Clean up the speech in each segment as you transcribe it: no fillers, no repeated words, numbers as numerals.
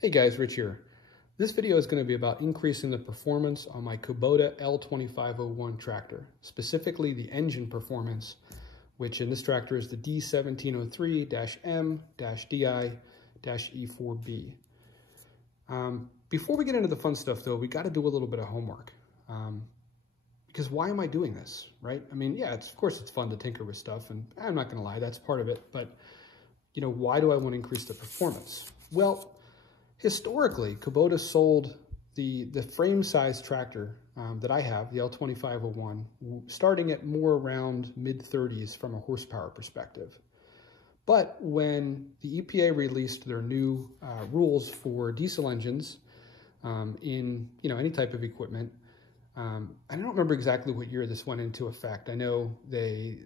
Hey guys, Rich here. This video is going to be about increasing the performance on my Kubota L2501 tractor, specifically the engine performance, which in this tractor is the D1703-M-DI-E4B. Before we get into the fun stuff though, we got to do a little bit of homework. Because why am I doing this, right? I mean, yeah, of course it's fun to tinker with stuff, and I'm not going to lie, that's part of it, but you know, why do I want to increase the performance? Well, historically, Kubota sold the frame size tractor that I have, the L2501, starting at more around mid-30s from a horsepower perspective. But when the EPA released their new rules for diesel engines in any type of equipment, I don't remember exactly what year this went into effect. I know they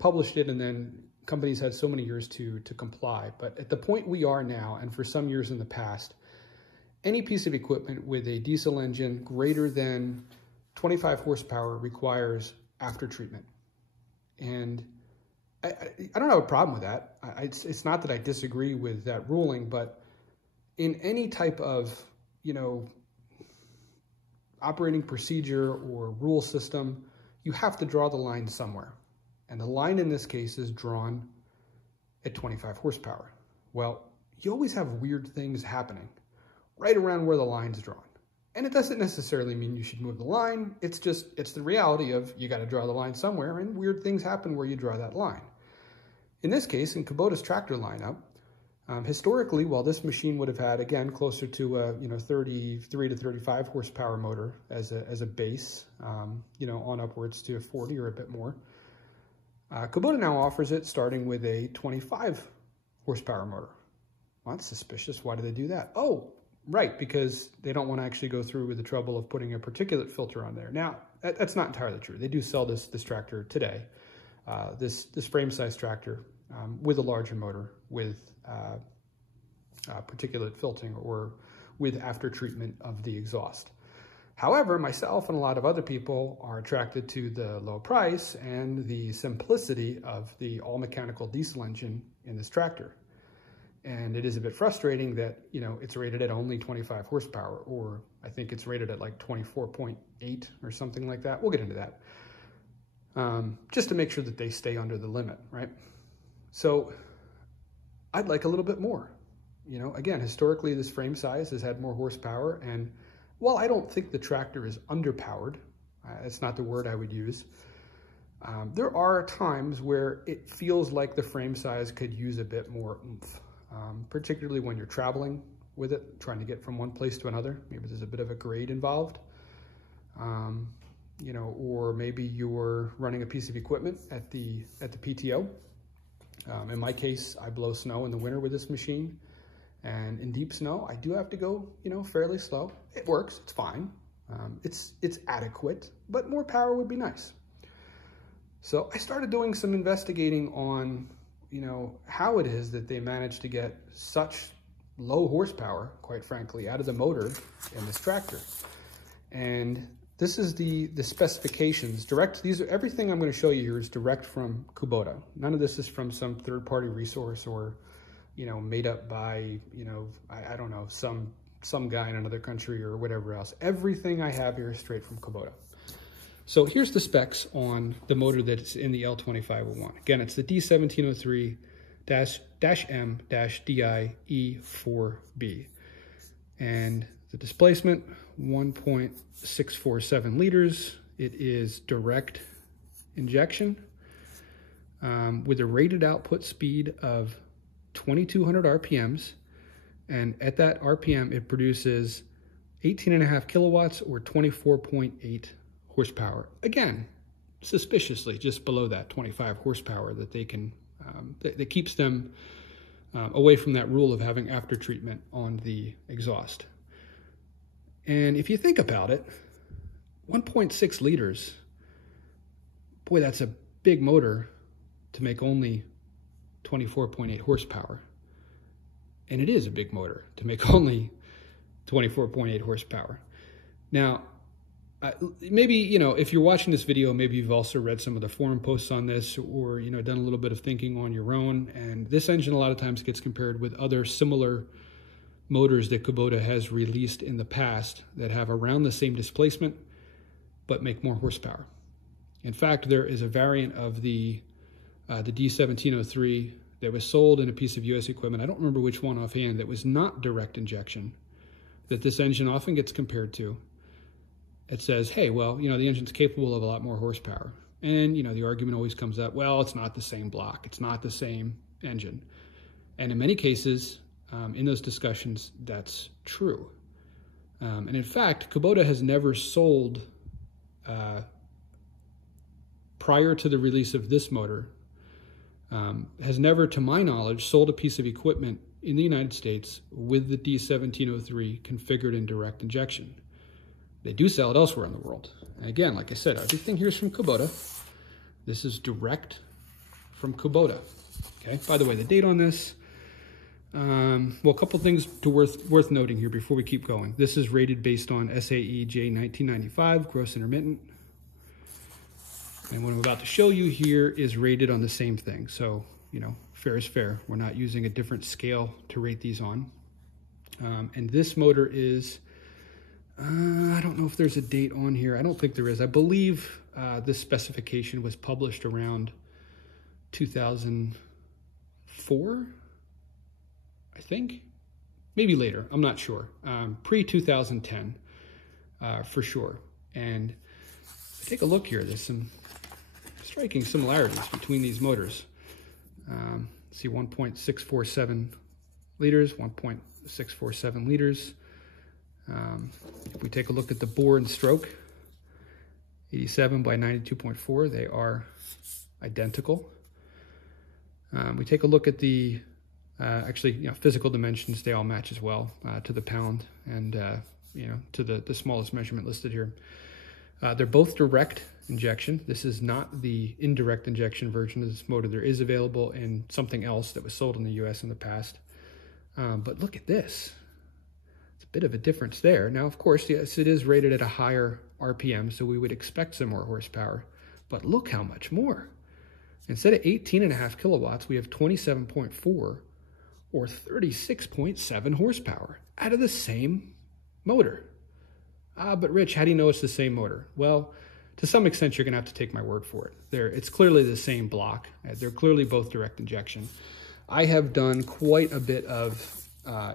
published it and then companies had so many years to comply. But at the point we are now, and for some years in the past, any piece of equipment with a diesel engine greater than 25 horsepower requires after treatment. And I don't have a problem with that. It's not that I disagree with that ruling, but in any type of, operating procedure or rule system, you have to draw the line somewhere. And the line in this case is drawn at 25 horsepower. Well, you always have weird things happening right around where the line's drawn. And it doesn't necessarily mean you should move the line. It's the reality of you got to draw the line somewhere, and weird things happen where you draw that line. In this case, in Kubota's tractor lineup, historically, while this machine would have had, again, closer to a 33 to 35 horsepower motor as a base, on upwards to a 40 or a bit more, Kubota now offers it starting with a 25 horsepower motor. Well, that's suspicious. Why do they do that? Oh, right, because they don't want to actually go through with the trouble of putting a particulate filter on there. Now, that's not entirely true. They do sell this tractor today, this frame size tractor with a larger motor with particulate filtering or with after treatment of the exhaust. However, myself and a lot of other people are attracted to the low price and the simplicity of the all-mechanical diesel engine in this tractor. And it is a bit frustrating that, it's rated at only 25 horsepower, or I think it's rated at like 24.8 or something like that. We'll get into that. Just to make sure that they stay under the limit, right? So I'd like a little bit more. Again, historically, this frame size has had more horsepower, and while I don't think the tractor is underpowered, it's not the word I would use, there are times where it feels like the frame size could use a bit more oomph, particularly when you're traveling with it, trying to get from one place to another. Maybe there's a bit of a grade involved, or maybe you're running a piece of equipment at the PTO. In my case, I blow snow in the winter with this machine. And in deep snow, I do have to go, fairly slow. It works, it's fine. It's adequate, but more power would be nice. So I started doing some investigating on, how it is that they managed to get such low horsepower, quite frankly, out of the motor in this tractor. And this is the specifications, everything I'm gonna show you here is direct from Kubota. None of this is from some third-party resource or made up by, I don't know, some guy in another country or whatever else. Everything I have here is straight from Kubota. So here's the specs on the motor that's in the L2501. Again, it's the D1703-M-DI-E4B. And the displacement, 1.647 liters. It is direct injection with a rated output speed of 2200 RPMs, and at that RPM it produces 18.5 kilowatts or 24.8 horsepower. Again, suspiciously just below that 25 horsepower that they can that keeps them away from that rule of having after treatment on the exhaust. And if you think about it, 1.6 liters, boy, that's a big motor to make only 24.8 horsepower. And it is a big motor to make only 24.8 horsepower. Now, maybe, if you're watching this video, maybe you've also read some of the forum posts on this or, done a little bit of thinking on your own. And this engine a lot of times gets compared with other similar motors that Kubota has released in the past that have around the same displacement but make more horsepower. In fact, there is a variant of the D1703 that was sold in a piece of US equipment, I don't remember which one offhand, that was not direct injection, that this engine often gets compared to. It says, hey, well, you know, the engine's capable of a lot more horsepower. And, you know, the argument always comes up, well, it's not the same block, it's not the same engine. And in many cases, in those discussions, that's true. And in fact, Kubota has never sold, prior to the release of this motor, has never, to my knowledge, sold a piece of equipment in the United States with the D1703 configured in direct injection. They do sell it elsewhere in the world. And again, like I said, everything here is from Kubota. This is direct from Kubota. Okay. By the way, the date on this, well, a couple things worth noting here before we keep going. This is rated based on SAE J1995, gross intermittent. And what I'm about to show you here is rated on the same thing. So, you know, fair is fair. We're not using a different scale to rate these on. And this motor is, I don't know if there's a date on here. I don't think there is. I believe this specification was published around 2004, I think. Maybe later. I'm not sure. Pre-2010, for sure. And take a look here. There's some striking similarities between these motors. See 1.647 liters, 1.647 liters. If we take a look at the bore and stroke, 87 by 92.4, they are identical. We take a look at the, actually, you know, physical dimensions, they all match as well to the pound and, you know, to the smallest measurement listed here. They're both direct injection. This is not the indirect injection version of this motor. There is available in something else that was sold in the US in the past. But look at this. It's a bit of a difference there. Now, of course, yes, it is rated at a higher RPM, so we would expect some more horsepower. But look how much more. Instead of 18.5 kilowatts, we have 27.4 or 36.7 horsepower out of the same motor. But Rich, how do you know it's the same motor? Well, to some extent, you're going to have to take my word for it. It's clearly the same block. They're clearly both direct injection. I have done quite a bit of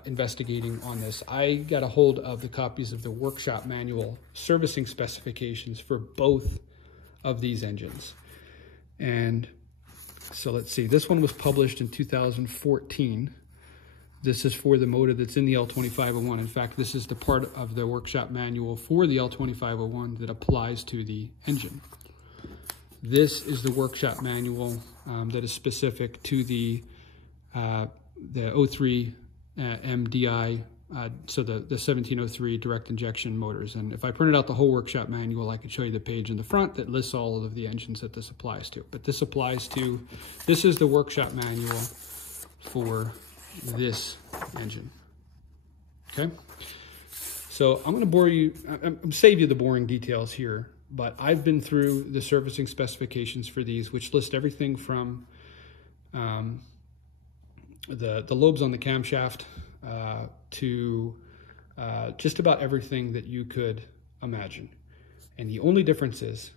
investigating on this. I got a hold of the copies of the workshop manual servicing specifications for both of these engines. And so let's see, this one was published in 2014. This is for the motor that's in the L2501. In fact, this is the part of the workshop manual for the L2501 that applies to the engine. This is the workshop manual that is specific to the 03-M-DI, so the 1703 direct injection motors. And if I printed out the whole workshop manual, I could show you the page in the front that lists all of the engines that this applies to. But this applies to, this is the workshop manual for this engine. Okay, so I'm going to bore you, save you the boring details here, but I've been through the servicing specifications for these, which list everything from the lobes on the camshaft to just about everything that you could imagine. And the only difference is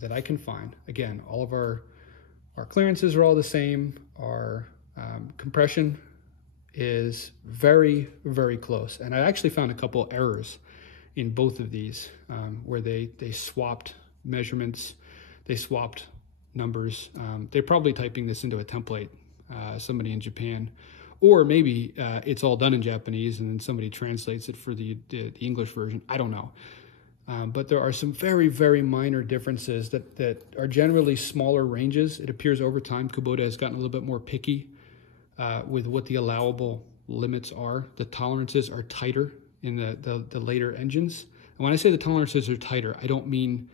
that I can find, again, all of our clearances are all the same. Our compression is very, very close. And I actually found a couple errors in both of these where they swapped measurements, they swapped numbers. They're probably typing this into a template, somebody in Japan, or maybe it's all done in Japanese and then somebody translates it for the English version. I don't know. But there are some very, very minor differences that are generally smaller ranges. It appears over time Kubota has gotten a little bit more picky with what the allowable limits are. The tolerances are tighter in the later engines. And when I say the tolerances are tighter, I don't mean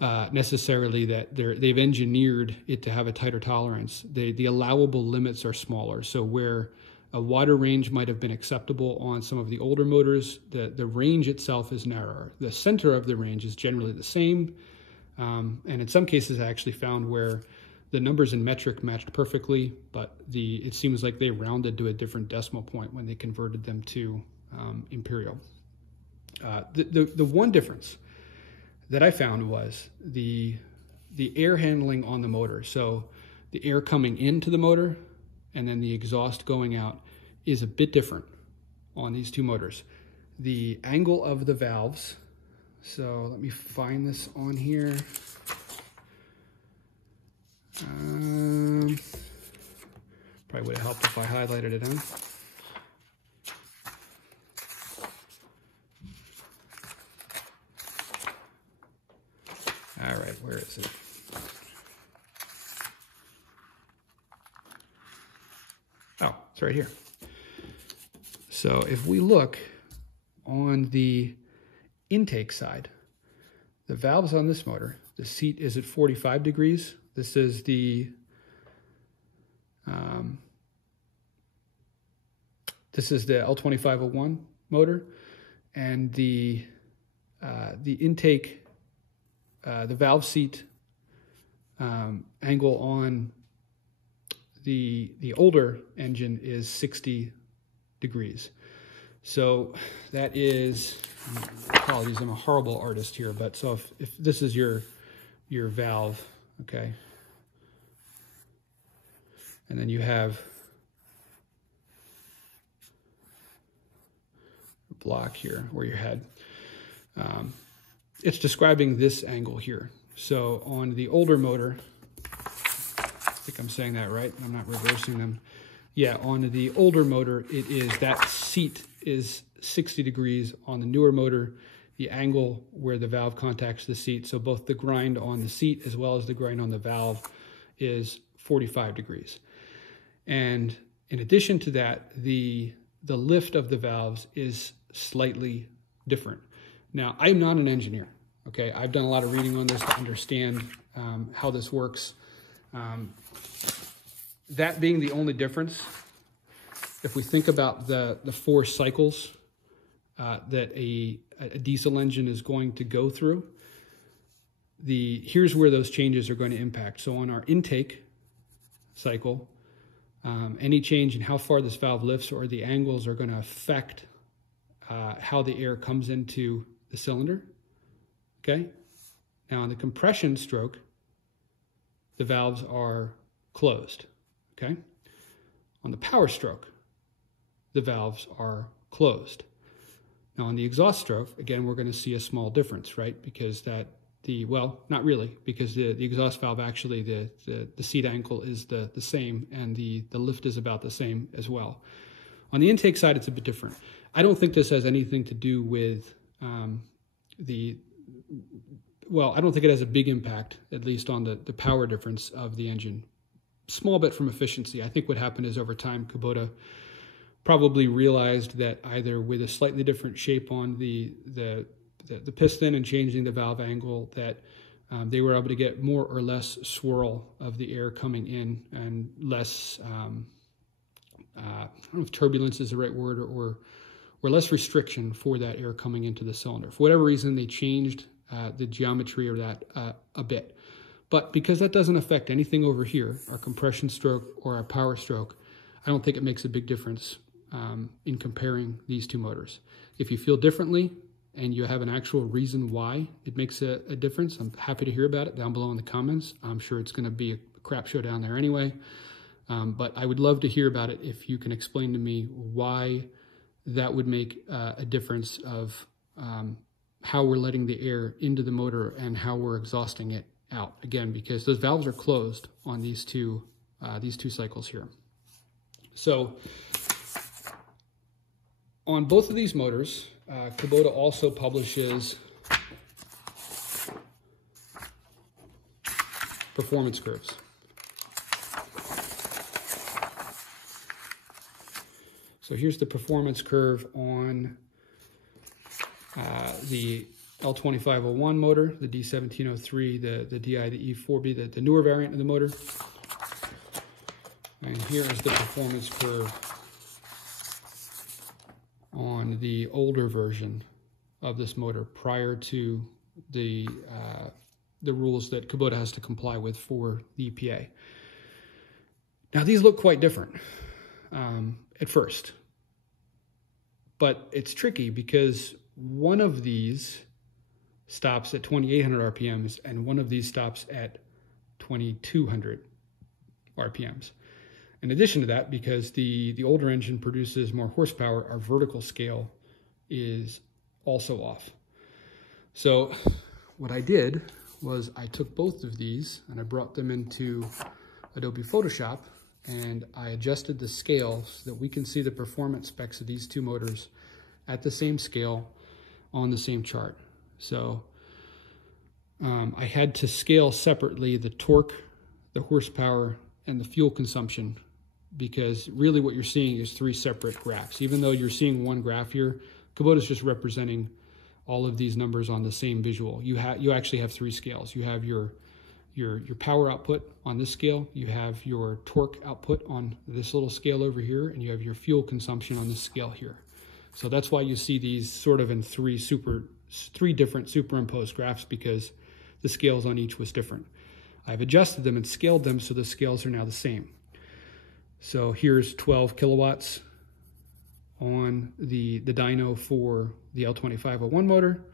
necessarily that they've engineered it to have a tighter tolerance. The allowable limits are smaller. So where a wider range might have been acceptable on some of the older motors, the range itself is narrower. The center of the range is generally the same. And in some cases, I actually found where The numbers in metric matched perfectly, but it seems like they rounded to a different decimal point when they converted them to imperial. The one difference that I found was the air handling on the motor. So the air coming into the motor and then the exhaust going out is a bit different on these two motors. The angle of the valves, so let me find this on here. Probably would have helped if I highlighted it in. All right, where is it? Oh, it's right here. So if we look on the intake side, the valves on this motor, the seat is at 45 degrees. This is the L2501 motor, and the intake, the valve seat angle on the older engine is 60 degrees. So that is, apologies, I'm a horrible artist here, but so if this is your valve, okay, and then you have a block here where your head, it's describing this angle here. So on the older motor, I think I'm saying that right, I'm not reversing them. Yeah, on the older motor, it is, that seat is 60 degrees. On the newer motor, the angle where the valve contacts the seat, so both the grind on the seat as well as the grind on the valve, is 45 degrees. And in addition to that, the lift of the valves is slightly different. Now, I'm not an engineer, okay? I've done a lot of reading on this to understand how this works. That being the only difference, if we think about the 4 cycles that a diesel engine is going to go through, here's where those changes are going to impact. So on our intake cycle, any change in how far this valve lifts or the angles are going to affect how the air comes into the cylinder, okay? Now on the compression stroke, the valves are closed, okay? On the power stroke, the valves are closed. Now on the exhaust stroke, again, we're going to see a small difference, right? Because well, not really, because the exhaust valve, actually, the seat angle is the same, and the lift is about the same as well. On the intake side, it's a bit different. I don't think this has anything to do with well, I don't think it has a big impact, at least on the power difference of the engine. Small bit from efficiency. I think what happened is over time, Kubota probably realized that either with a slightly different shape on the piston and changing the valve angle, that they were able to get more or less swirl of the air coming in and less, I don't know if turbulence is the right word, or less restriction for that air coming into the cylinder. For whatever reason, they changed the geometry of that a bit. But because that doesn't affect anything over here, our compression stroke or our power stroke, I don't think it makes a big difference in comparing these two motors. If you feel differently and you have an actual reason why it makes a difference, I'm happy to hear about it down below in the comments. I'm sure it's going to be a crap show down there anyway. But I would love to hear about it if you can explain to me why that would make a difference of how we're letting the air into the motor and how we're exhausting it out. Again, because those valves are closed on these two cycles here. So on both of these motors, Kubota also publishes performance curves. So here's the performance curve on the L2501 motor, the D1703, the D1703-M-DI-E4B, the newer variant of the motor. And here is the performance curve on the older version of this motor prior to the the rules that Kubota has to comply with for the EPA. Now, these look quite different at first, but it's tricky because one of these stops at 2,800 RPMs and one of these stops at 2,200 RPMs. In addition to that, because the older engine produces more horsepower, our vertical scale is also off. So what I did was I took both of these and I brought them into Adobe Photoshop, and I adjusted the scale so that we can see the performance specs of these two motors at the same scale on the same chart. So I had to scale separately the torque, the horsepower, and the fuel consumption, because really what you're seeing is three separate graphs. Even though you're seeing one graph here, Kubota's just representing all of these numbers on the same visual. You actually have three scales. You have your power output on this scale, you have your torque output on this little scale over here, and you have your fuel consumption on this scale here. So that's why you see these sort of in three different superimposed graphs, because the scales on each was different. I've adjusted them and scaled them so the scales are now the same. So here's 12 kilowatts on the dyno for the L2501 motor.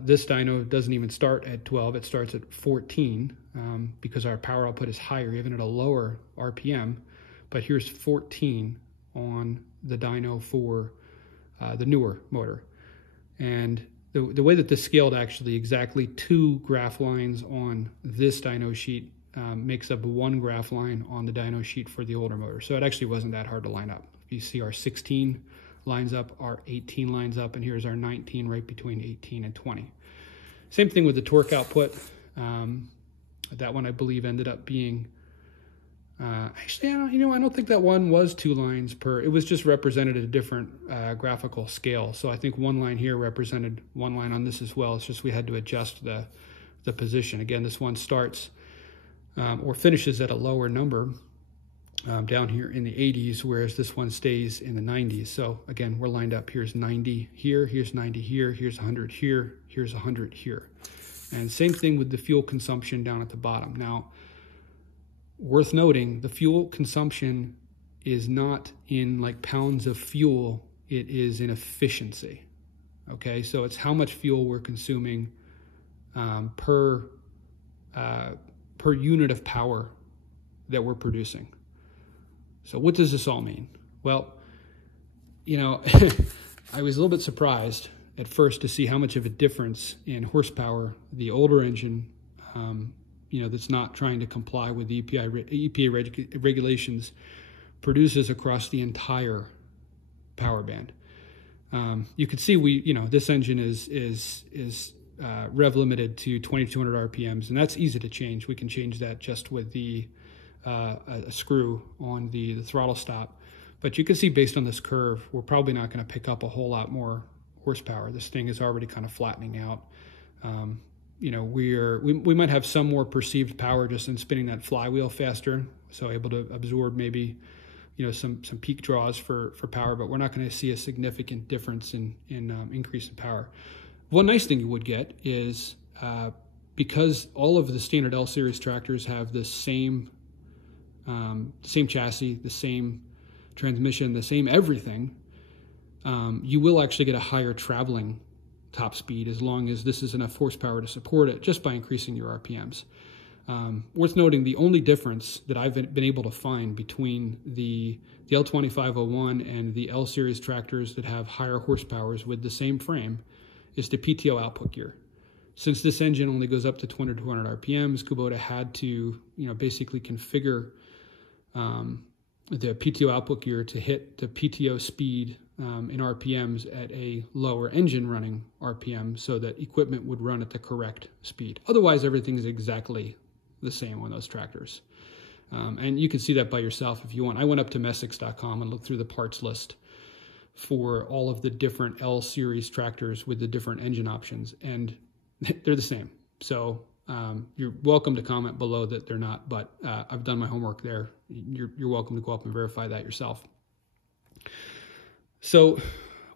This dyno doesn't even start at 12, it starts at 14 because our power output is higher, even at a lower RPM. But here's 14 on the dyno for the newer motor. And the way that this scaled, actually exactly 2 graph lines on this dyno sheet makes up 1 graph line on the dyno sheet for the older motor. So it actually wasn't that hard to line up. You see our 16 lines up, our 18 lines up, and here's our 19 right between 18 and 20. Same thing with the torque output. That one I believe ended up being, actually, I don't think that one was 2 lines per, it was just represented at a different graphical scale. So I think 1 line here represented 1 line on this as well. It's just we had to adjust the position. Again, this one starts or finishes at a lower number down here in the 80s, whereas this one stays in the 90s. So again, we're lined up. Here's 90 here, here's 90 here, here's 100 here, here's 100 here. And same thing with the fuel consumption down at the bottom. Now, worth noting, the fuel consumption is not in like pounds of fuel, it is in efficiency. Okay, so it's how much fuel we're consuming per unit of power that we're producing. So what does this all mean? Well, I was a little bit surprised at first to see how much of a difference in horsepower the older engine, that's not trying to comply with the EPA regulations, produces across the entire power band. You can see this engine is rev limited to 2,200 RPMs, and that's easy to change. We can change that just with a screw on the throttle stop. But you can see based on this curve, we're probably not going to pick up a whole lot more horsepower. This thing is already kind of flattening out. We might have some more perceived power just in spinning that flywheel faster, so able to absorb maybe some peak draws for power, but we're not going to see a significant difference in increase in power. One nice thing you would get is because all of the standard L series tractors have the same chassis, the same transmission, the same everything, you will actually get a higher traveling top speed as long as this is enough horsepower to support it, just by increasing your RPMs. Worth noting, the only difference that I've been able to find between the L2501 and the L series tractors that have higher horsepowers with the same frame is the PTO output gear. Since this engine only goes up to 2,200 RPMs, Kubota had to, basically configure the PTO output gear to hit the PTO speed in RPMs at a lower engine running RPM, so that equipment would run at the correct speed. Otherwise, everything is exactly the same on those tractors. And you can see that by yourself if you want. I went up to Messiks.com and looked through the parts list for all of the different L series tractors with the different engine options, and they're the same. So you're welcome to comment below that they're not, but I've done my homework there. You're welcome to go up and verify that yourself. So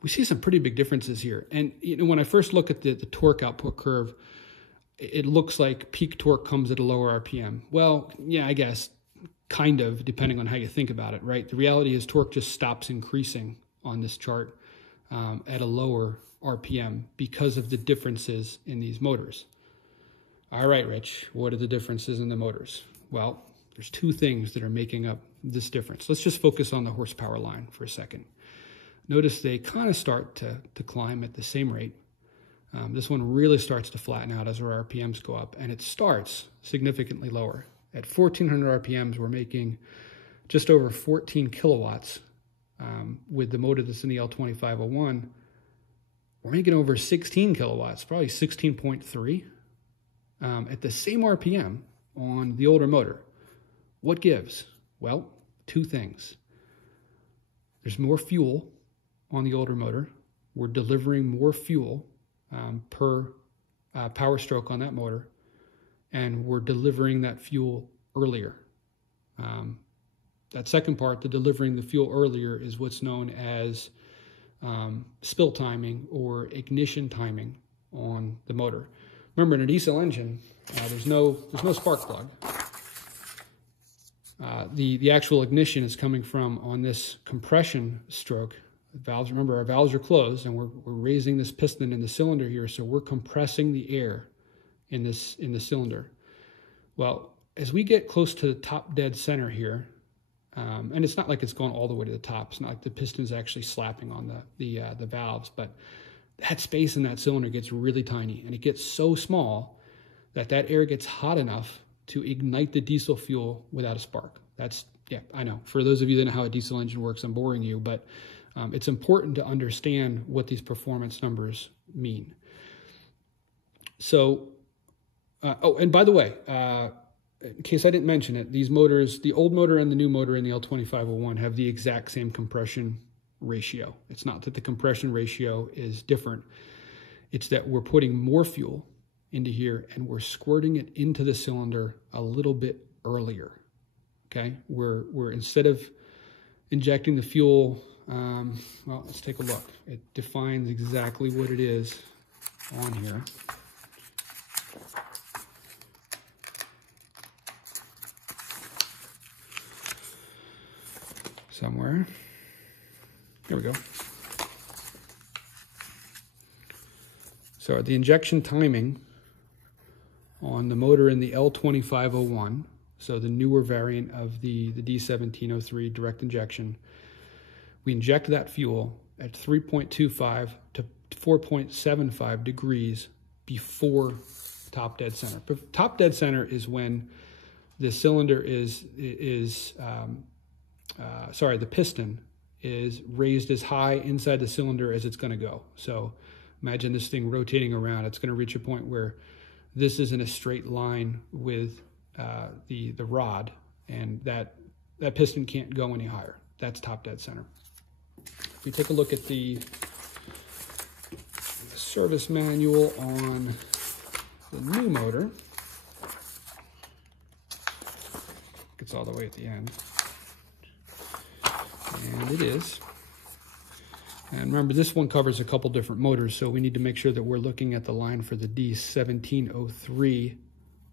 we see some pretty big differences here. And when I first look at the torque output curve, it looks like peak torque comes at a lower RPM. Well, yeah, I guess, kind of, depending on how you think about it, right? The reality is torque just stops increasing on this chart at a lower RPM because of the differences in these motors. All right, Rich, what are the differences in the motors? Well, there's two things that are making up this difference. Let's just focus on the horsepower line for a second. Notice they kind of start to climb at the same rate. This one really starts to flatten out as our RPMs go up, and it starts significantly lower. At 1400 RPMs, we're making just over 14 kilowatts. With the motor that's in the L2501, we're making over 16 kilowatts, probably 16.3 at the same RPM on the older motor. What gives? Well, two things. There's more fuel on the older motor. We're delivering more fuel per power stroke on that motor, and we're delivering that fuel earlier. That second part, the delivering the fuel earlier, is what's known as spill timing or ignition timing on the motor. Remember, in a diesel engine, there's no spark plug. The actual ignition is coming from on this compression stroke. Valves, remember, our valves are closed, and we're raising this piston in the cylinder here, so we're compressing the air in the cylinder. Well, as we get close to the top dead center here, and it's not like it's going all the way to the top. It's not like the piston is actually slapping on the valves, but that space in that cylinder gets really tiny, and it gets so small that air gets hot enough to ignite the diesel fuel without a spark. Yeah, I know. For those of you that know how a diesel engine works, I'm boring you, but it's important to understand what these performance numbers mean. So, oh, and by the way, in case I didn't mention it, these motors, the old motor and the new motor in the L2501 have the exact same compression ratio. It's not that the compression ratio is different. It's that we're putting more fuel into here and we're squirting it into the cylinder a little bit earlier. Okay, we're instead of injecting the fuel, well, let's take a look. It defines exactly what it is on here. Somewhere. There we go. So the injection timing on the motor in the L2501, so the newer variant of the D1703 direct injection, we inject that fuel at 3.25 to 4.75 degrees before top dead center. Top dead center is when the cylinder the piston is raised as high inside the cylinder as it's going to go. So imagine this thing rotating around. It's going to reach a point where this is in a straight line with the rod, and that piston can't go any higher. That's top dead center. If we take a look at the service manual on the new motor, it's all the way at the end. And it is. And remember, this one covers a couple different motors, so we need to make sure that we're looking at the line for the D1703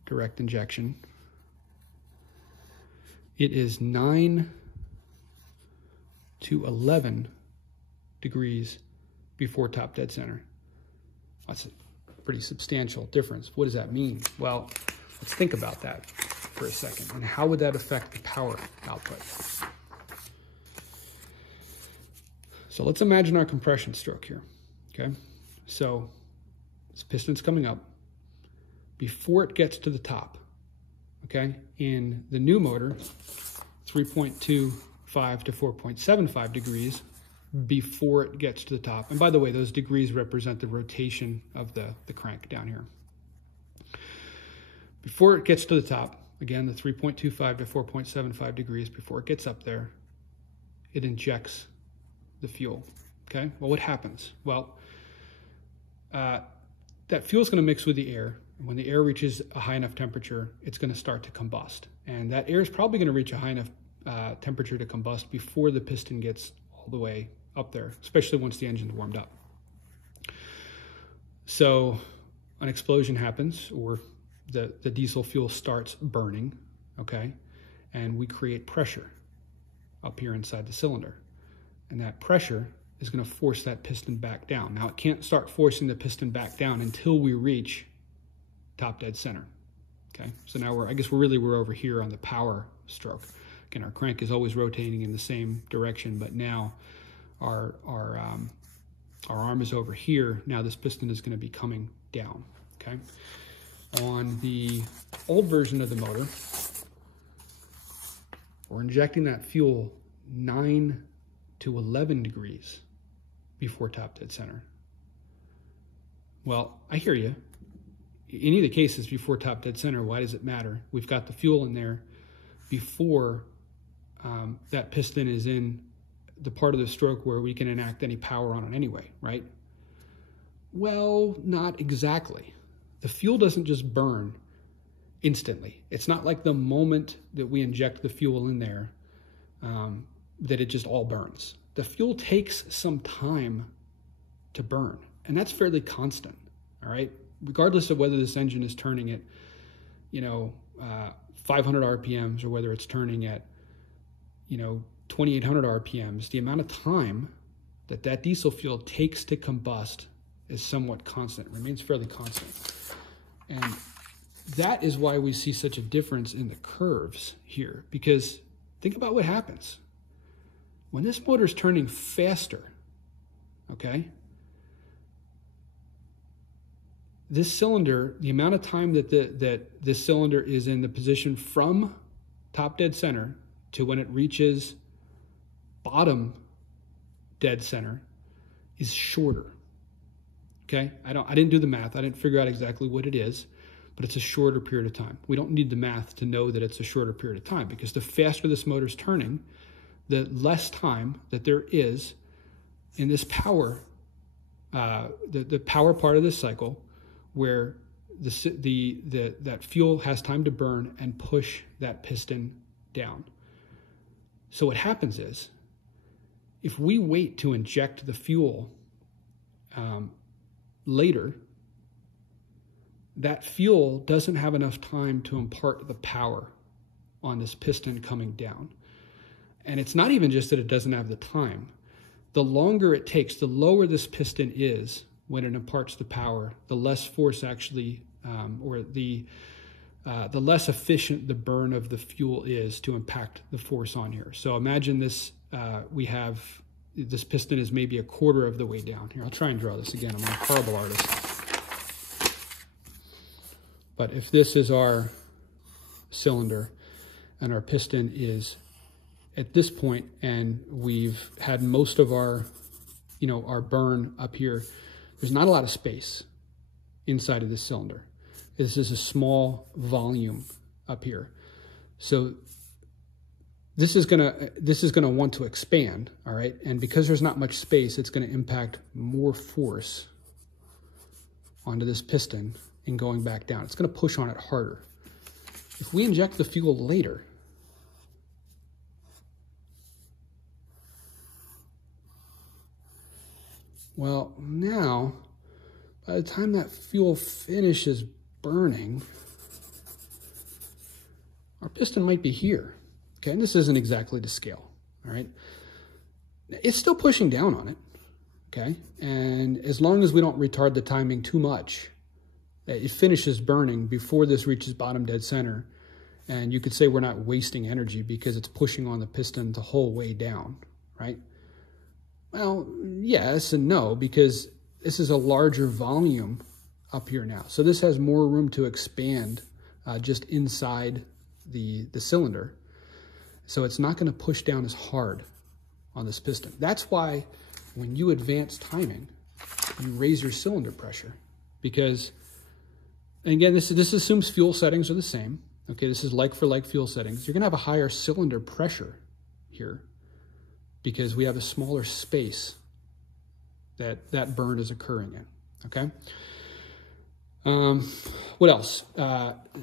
direct injection. It is 9 to 11 degrees before top dead center. That's a pretty substantial difference. What does that mean? Well, let's think about that for a second. And how would that affect the power output? So let's imagine our compression stroke here, okay? So this piston's coming up. Before it gets to the top, okay? In the new motor, 3.25 to 4.75 degrees before it gets to the top. And by the way, those degrees represent the rotation of the crank down here. Before it gets to the top, again, the 3.25 to 4.75 degrees, before it gets up there, it injects the fuel. Okay, well, what happens? Well, that fuel is going to mix with the air. When the air reaches a high enough temperature, it's going to start to combust, and that air is probably going to reach a high enough temperature to combust before the piston gets all the way up there, especially once the engine's warmed up. So an explosion happens, or the diesel fuel starts burning, okay? And we create pressure up here inside the cylinder. And that pressure is going to force that piston back down. Now, it can't start forcing the piston back down until we reach top dead center, okay? So now we're over here on the power stroke. Again, our crank is always rotating in the same direction, but now our arm is over here. Now this piston is going to be coming down, okay? On the old version of the motor, we're injecting that fuel 9 to 11 degrees before top dead center. Well, I hear you. In either case, it's before top dead center. Why does it matter? We've got the fuel in there before that piston is in the part of the stroke where we can enact any power on it anyway, right? Well, not exactly. The fuel doesn't just burn instantly. It's not like the moment that we inject the fuel in there that it just all burns. The fuel takes some time to burn, and that's fairly constant, all right? Regardless of whether this engine is turning at, 500 RPMs or whether it's turning at, 2,800 RPMs, the amount of time that diesel fuel takes to combust is somewhat constant, remains fairly constant. And that is why we see such a difference in the curves here, because think about what happens. When this motor is turning faster, okay, this cylinder, the amount of time that this cylinder is in the position from top dead center to when it reaches bottom dead center is shorter. Okay, I didn't do the math. I didn't figure out exactly what it is, but it's a shorter period of time. We don't need the math to know that it's a shorter period of time, because the faster this motor's turning, the less time that there is in this power, the power part of this cycle, where that fuel has time to burn and push that piston down. So what happens is, if we wait to inject the fuel later, that fuel doesn't have enough time to impart the power on this piston coming down. And it's not even just that it doesn't have the time. The longer it takes, the lower this piston is when it imparts the power, the less force actually, or the less efficient the burn of the fuel is to impact the force on here. So imagine this, this piston is maybe a quarter of the way down. Here, I'll try and draw this again. I'm a horrible artist. But if this is our cylinder and our piston is at this point, and we've had most of our, our burn up here, there's not a lot of space inside of this cylinder. This is a small volume up here. So this is gonna want to expand, all right? And because there's not much space, it's gonna impact more force onto this piston and going back down. It's gonna push on it harder. If we inject the fuel later, well, now, by the time that fuel finishes burning, our piston might be here, okay? And this isn't exactly to scale, all right? It's still pushing down on it, okay? And as long as we don't retard the timing too much, it finishes burning before this reaches bottom dead center. And you could say we're not wasting energy because it's pushing on the piston the whole way down, right? Well, yes and no, because this is a larger volume up here now. So this has more room to expand just inside the cylinder. So it's not going to push down as hard on this piston. That's why when you advance timing, you raise your cylinder pressure, because, and again, this assumes fuel settings are the same. Okay, this is like for like fuel settings. You're going to have a higher cylinder pressure here because we have a smaller space that burn is occurring in, okay? What else?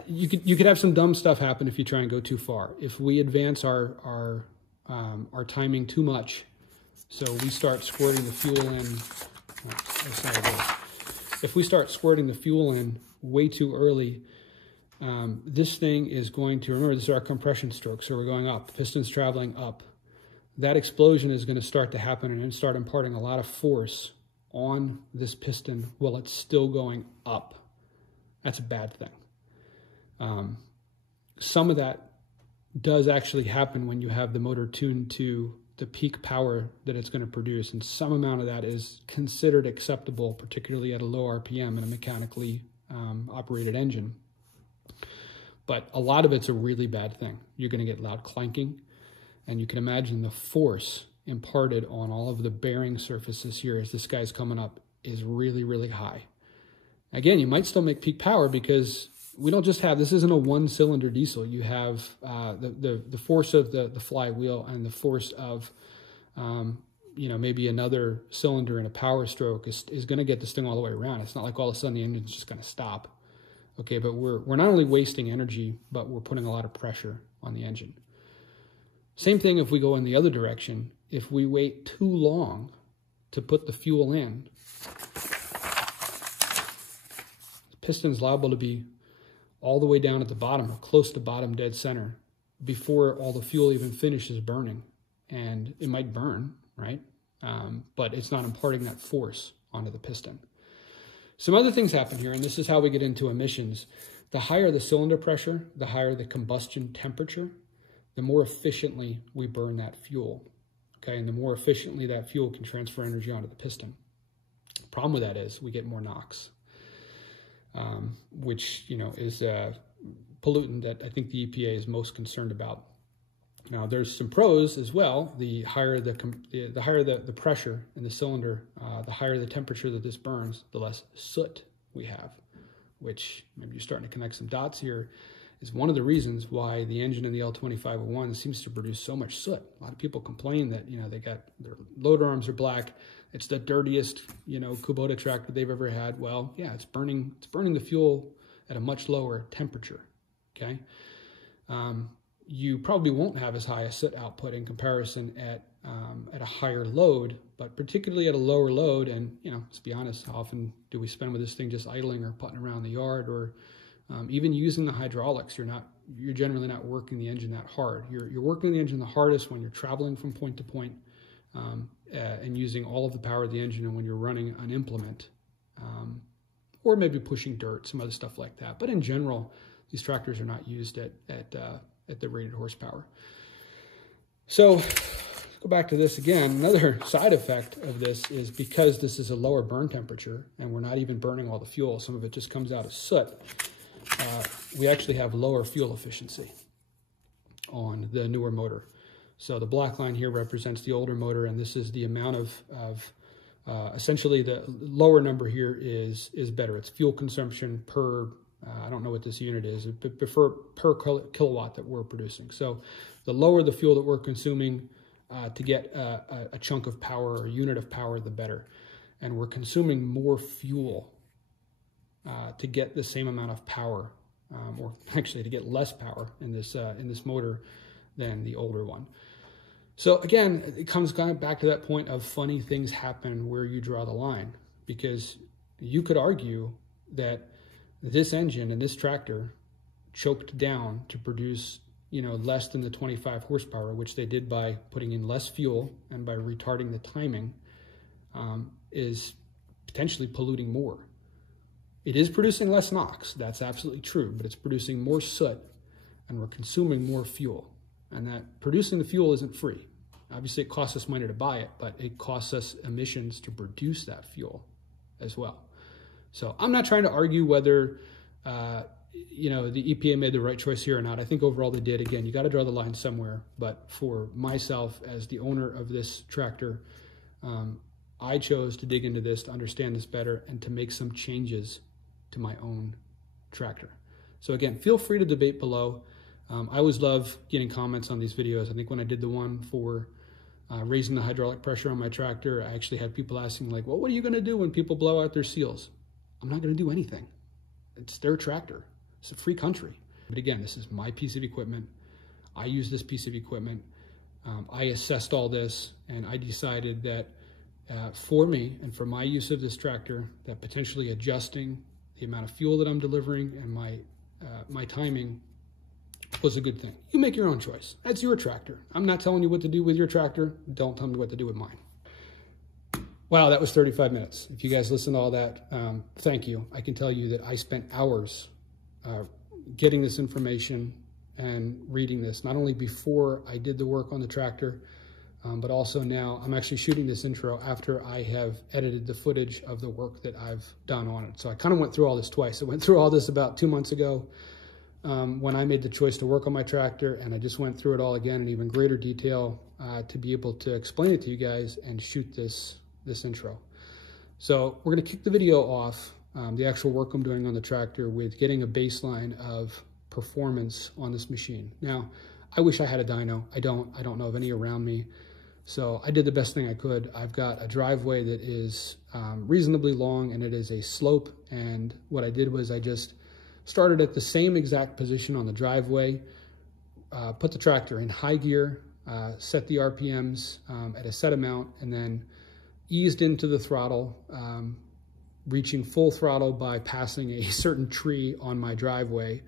You could have some dumb stuff happen if you try and go too far. If we advance our timing too much, so we start squirting the fuel in, if we start squirting the fuel in way too early, this thing is going to, remember, this is our compression stroke, so we're going up, piston's traveling up. That explosion is going to start to happen and start imparting a lot of force on this piston while it's still going up. That's a bad thing. Some of that does actually happen when you have the motor tuned to the peak power that it's going to produce, and some amount of that is considered acceptable, particularly at a low RPM in a mechanically operated engine. But a lot of it's a really bad thing. You're going to get loud clanking, and you can imagine the force imparted on all of the bearing surfaces here as this guy's coming up is really, really high. Again, you might still make peak power because we don't just have, this isn't a one-cylinder diesel. You have the force of the flywheel and the force of, you know, maybe another cylinder in a power stroke is going to get this thing all the way around. It's not like all of a sudden the engine's just going to stop. Okay, but we're not only wasting energy, but we're putting a lot of pressure on the engine. Same thing if we go in the other direction. If we wait too long to put the fuel in, the piston's liable to be all the way down at the bottom or close to bottom dead center before all the fuel even finishes burning. And it might burn, right? But it's not imparting that force onto the piston. Some other things happen here, and this is how we get into emissions. The higher the cylinder pressure, the higher the combustion temperature, the more efficiently we burn that fuel. Okay, and the more efficiently that fuel can transfer energy onto the piston. The problem with that is we get more NOx, which, you know, is a pollutant that I think the EPA is most concerned about. Now, there's some pros as well. The higher the pressure in the cylinder, the higher the temperature that this burns, the less soot we have, which maybe you're starting to connect some dots here, is one of the reasons why the engine in the L2501 seems to produce so much soot. A lot of people complain that, you know, they got their loader arms are black. It's the dirtiest, you know, Kubota tractor they've ever had. Well, yeah, it's burning the fuel at a much lower temperature. Okay. You probably won't have as high a soot output in comparison at a higher load, but particularly at a lower load. And, you know, let's be honest, how often do we spend with this thing just idling or putting around the yard, or even using the hydraulics? You're generally not working the engine that hard. You're working the engine the hardest when you're traveling from point to point, and using all of the power of the engine, and when you're running an implement, or maybe pushing dirt, some other stuff like that. But in general, these tractors are not used at the rated horsepower. So let's go back to this again. Another side effect of this is because this is a lower burn temperature and we're not even burning all the fuel, some of it just comes out as soot, we actually have lower fuel efficiency on the newer motor. So the black line here represents the older motor, and this is the amount of essentially the lower number here is better. It's fuel consumption per, I don't know what this unit is, but per kilowatt that we're producing. So the lower the fuel that we're consuming to get a chunk of power or a unit of power, the better. And we're consuming more fuel to get the same amount of power, or actually to get less power in this motor than the older one. So again, it comes kind of back to that point of funny things happen where you draw the line, because you could argue that this engine and this tractor choked down to produce, you know, less than the 25 horsepower, which they did by putting in less fuel and by retarding the timing, is potentially polluting more. It is producing less NOx, that's absolutely true, but it's producing more soot, and we're consuming more fuel. And that producing the fuel isn't free. Obviously, it costs us money to buy it, but it costs us emissions to produce that fuel as well. So I'm not trying to argue whether, you know, the EPA made the right choice here or not. I think overall they did. Again, you got to draw the line somewhere. But for myself, as the owner of this tractor, I chose to dig into this, to understand this better, and to make some changes to my own tractor. So again, feel free to debate below. I always love getting comments on these videos. I think when I did the one for raising the hydraulic pressure on my tractor, I actually had people asking, like, well, what are you going to do when people blow out their seals? I'm not going to do anything. It's their tractor. It's a free country. But again, this is my piece of equipment. I use this piece of equipment. I assessed all this, and I decided that for me and for my use of this tractor, that potentially adjusting the amount of fuel that I'm delivering and my timing was a good thing. You make your own choice. That's your tractor. I'm not telling you what to do with your tractor. Don't tell me what to do with mine. Wow, that was 35 minutes. If you guys listened to all that, thank you. I can tell you that I spent hours getting this information and reading this, not only before I did the work on the tractor, but also now I'm actually shooting this intro after I have edited the footage of the work that I've done on it. So I kind of went through all this twice. I went through all this about 2 months ago when I made the choice to work on my tractor, and I just went through it all again in even greater detail to be able to explain it to you guys and shoot this intro. So we're going to kick the video off, the actual work I'm doing on the tractor, with getting a baseline of performance on this machine. Now, I wish I had a dyno. I don't know of any around me. So I did the best thing I could. I've got a driveway that is reasonably long, and it is a slope. And what I did was I just started at the same exact position on the driveway, put the tractor in high gear, set the RPMs at a set amount, and then eased into the throttle, reaching full throttle by passing a certain tree on my driveway,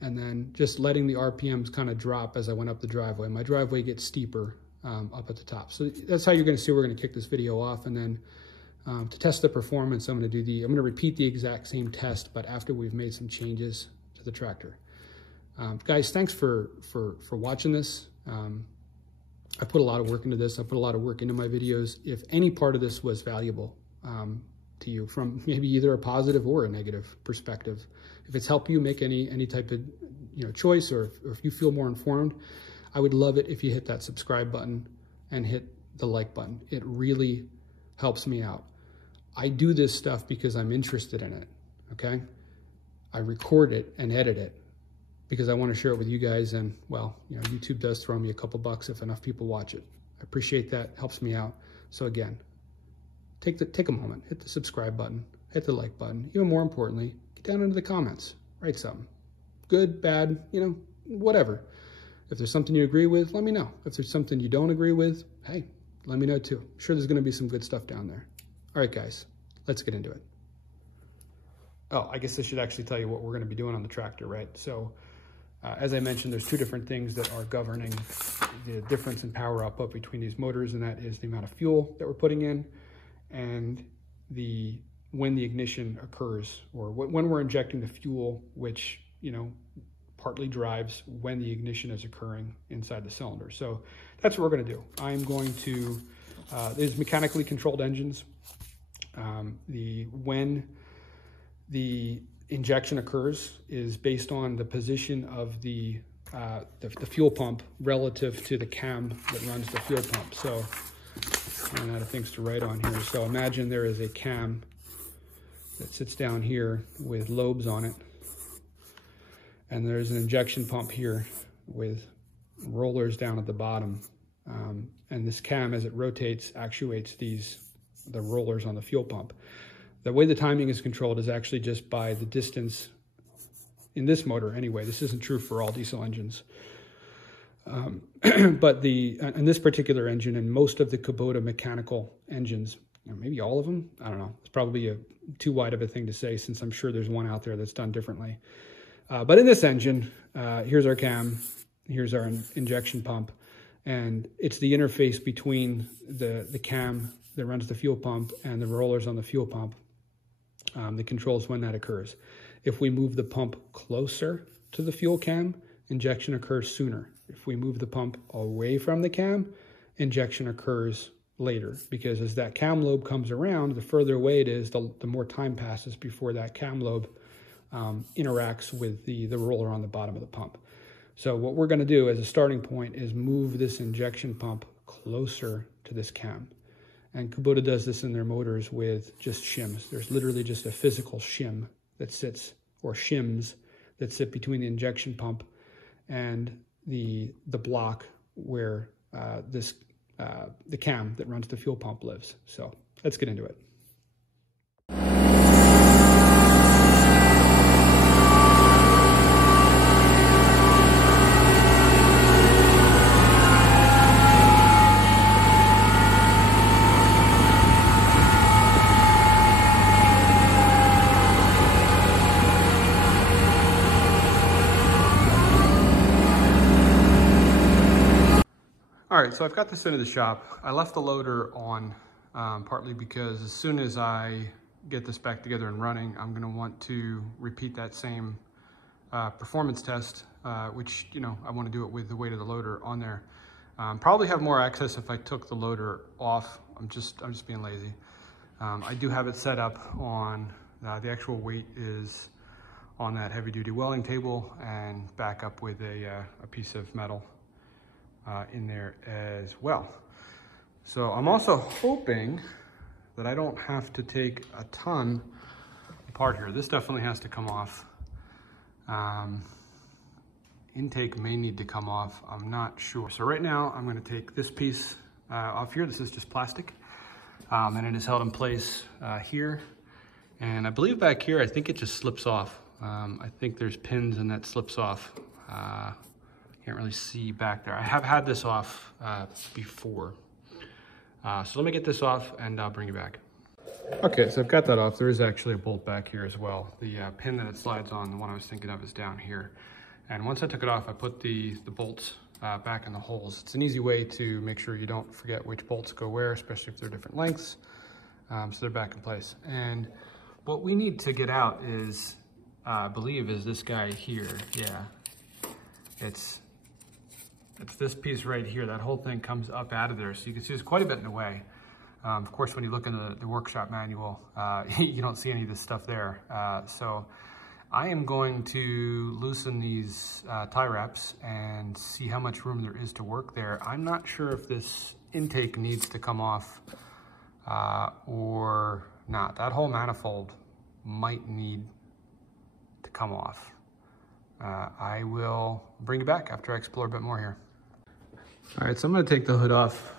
and then just letting the RPMs kind of drop as I went up the driveway. My driveway gets steeper up at the top. So that's how you're going to see we're going to kick this video off. And then to test the performance, I'm going to repeat the exact same test, but after we've made some changes to the tractor. Guys, thanks for watching this. I put a lot of work into this. I put a lot of work into my videos. If any part of this was valuable to you from maybe either a positive or a negative perspective, if it's helped you make any type of choice, or if you feel more informed, I would love it if you hit that subscribe button and hit the like button. It really helps me out. I do this stuff because I'm interested in it, okay? I record it and edit it because I want to share it with you guys, and well, YouTube does throw me a couple bucks if enough people watch it. I appreciate that, helps me out. So again, take a moment, hit the subscribe button, hit the like button. Even more importantly, get down into the comments, write something. Good, bad, whatever. If there's something you agree with, let me know. If there's something you don't agree with, hey, let me know too. I'm sure there's gonna be some good stuff down there. All right, guys, let's get into it. Oh, I guess I should actually tell you what we're gonna be doing on the tractor, right? So, as I mentioned, there's two different things that are governing the difference in power output between these motors, and that is the amount of fuel that we're putting in and when the ignition occurs, or when we're injecting the fuel, which, partly drives when the ignition is occurring inside the cylinder. So that's what we're going to do. I'm going to, there's mechanically controlled engines. When the injection occurs is based on the position of the fuel pump relative to the cam that runs the fuel pump. So I ran out of things to write on here. So imagine there is a cam that sits down here with lobes on it, and there's an injection pump here with rollers down at the bottom. And this cam, as it rotates, actuates the rollers on the fuel pump. The way the timing is controlled is actually just by the distance in this motor anyway. This isn't true for all diesel engines. But in this particular engine, and most of the Kubota mechanical engines, maybe all of them, I don't know. It's probably too wide of a thing to say, since I'm sure there's one out there that's done differently. But in this engine, here's our cam, here's our injection pump, and it's the interface between the cam that runs the fuel pump and the rollers on the fuel pump that controls when that occurs. If we move the pump closer to the fuel cam, injection occurs sooner. If we move the pump away from the cam, injection occurs later, because as that cam lobe comes around, the further away it is, the more time passes before that cam lobe interacts with the roller on the bottom of the pump. So what we're going to do as a starting point is move this injection pump closer to this cam. And Kubota does this in their motors with just shims. There's literally just a physical shim that sits, or shims that sit between the injection pump and the block where the cam that runs the fuel pump lives. So let's get into it. right, so I've got this into the shop. I left the loader on partly because as soon as I get this back together and running, I'm gonna want to repeat that same performance test, which, you know, I wanna do it with the weight of the loader on there. Probably have more access if I took the loader off. I'm just being lazy. I do have it set up on, the actual weight is on that heavy duty welding table and back up with a piece of metal in there as well. So I'm also hoping that I don't have to take a ton apart here. This definitely has to come off. Intake may need to come off, I'm not sure. So right now I'm gonna take this piece off here. This is just plastic. And it is held in place here. And I believe back here, I think it just slips off. I think there's pins and that slips off. Can't really see back there. I have had this off before. So let me get this off and I'll bring you back. Okay, so I've got that off. There is actually a bolt back here as well. The pin that it slides on, the one I was thinking of, is down here. And once I took it off, I put the bolts back in the holes. It's an easy way to make sure you don't forget which bolts go where, especially if they're different lengths. So they're back in place. And what we need to get out is, I believe, is this guy here. Yeah, it's this piece right here. That whole thing comes up out of there. So you can see there's quite a bit in the way. Of course, when you look in the workshop manual, you don't see any of this stuff there. So I am going to loosen these tie wraps and see how much room there is to work there. I'm not sure if this intake needs to come off or not. That whole manifold might need to come off. I will bring you back after I explore a bit more here. All right, so I'm gonna take the hood off.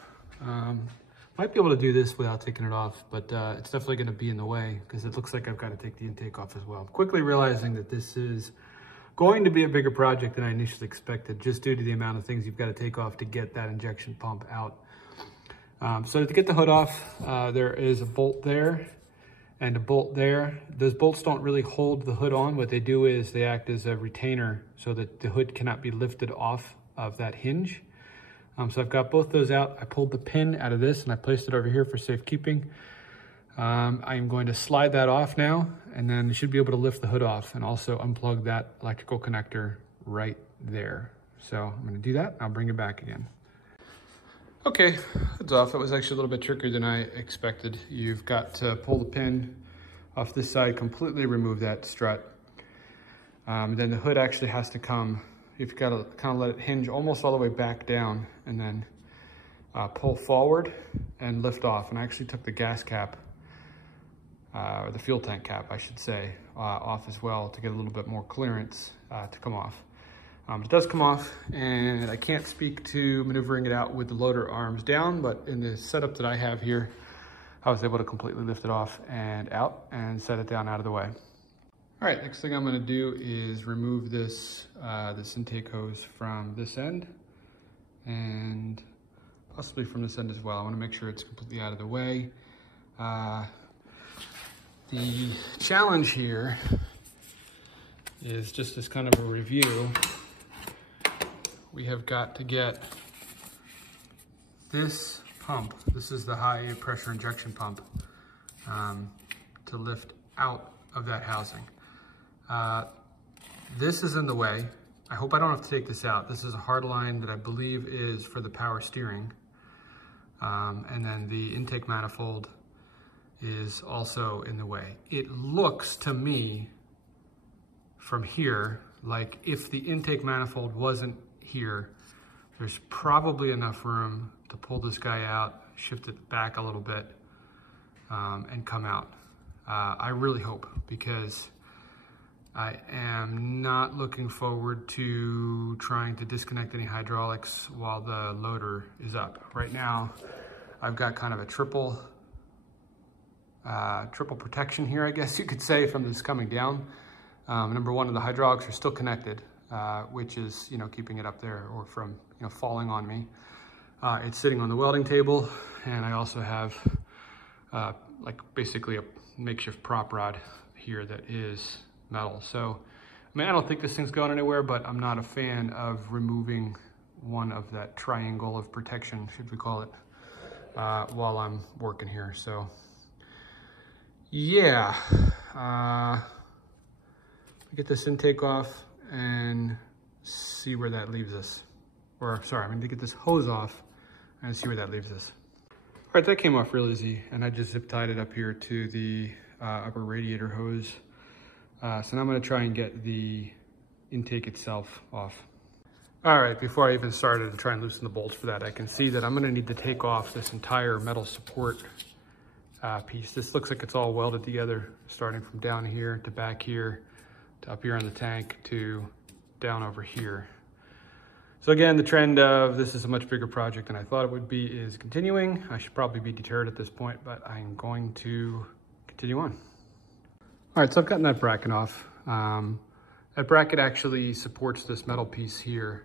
Might be able to do this without taking it off, but it's definitely gonna be in the way because it looks like I've got to take the intake off as well. I'm quickly realizing that this is going to be a bigger project than I initially expected, just due to the amount of things you've got to take off to get that injection pump out. So to get the hood off, there is a bolt there and a bolt there. Those bolts don't really hold the hood on. What they do is they act as a retainer so that the hood cannot be lifted off of that hinge. So I've got both those out. I pulled the pin out of this and I placed it over here for safekeeping. I'm going to slide that off now, and then you should be able to lift the hood off and also unplug that electrical connector right there. So I'm gonna do that. I'll bring it back again. Okay, hood's off. It was actually a little bit trickier than I expected. You've got to pull the pin off this side, completely remove that strut. Then the hood actually has to come. You've got to kind of let it hinge almost all the way back down and then pull forward and lift off. And I actually took the gas cap, or the fuel tank cap, I should say, off as well to get a little bit more clearance to come off. It does come off, and I can't speak to maneuvering it out with the loader arms down, but in the setup that I have here, I was able to completely lift it off and out and set it down out of the way. All right, next thing I'm gonna do is remove this, this intake hose from this end and possibly from this end as well. I wanna make sure it's completely out of the way. The challenge here is just as kind of a review. We have got to get this pump, this is the high pressure injection pump, to lift out of that housing. This is in the way. I hope I don't have to take this out. This is a hard line that I believe is for the power steering. And then the intake manifold is also in the way. It looks to me from here like if the intake manifold wasn't here, there's probably enough room to pull this guy out, shift it back a little bit, and come out. I really hope, because I am not looking forward to trying to disconnect any hydraulics while the loader is up. Right now, I've got kind of a triple protection here, I guess you could say, from this coming down. Number one, the hydraulics are still connected, which is, keeping it up there or from, falling on me. It's sitting on the welding table, and I also have like basically a makeshift prop rod here that is metal. So, I don't think this thing's going anywhere, but I'm not a fan of removing one of that triangle of protection, should we call it, while I'm working here. So yeah, get this intake off and see where that leaves us. Or sorry, I'm gonna get this hose off and see where that leaves us. All right, that came off real easy, and I just zip tied it up here to the upper radiator hose. So now I'm gonna try and get the intake itself off. All right, before I even started to try and loosen the bolts for that, I can see that I'm gonna need to take off this entire metal support piece. This looks like it's all welded together, starting from down here to back here, to up here on the tank, to down over here. So again, the trend of this is a much bigger project than I thought it would be is continuing. I should probably be deterred at this point, but I'm going to continue on. All right, so I've gotten that bracket off. That bracket actually supports this metal piece here.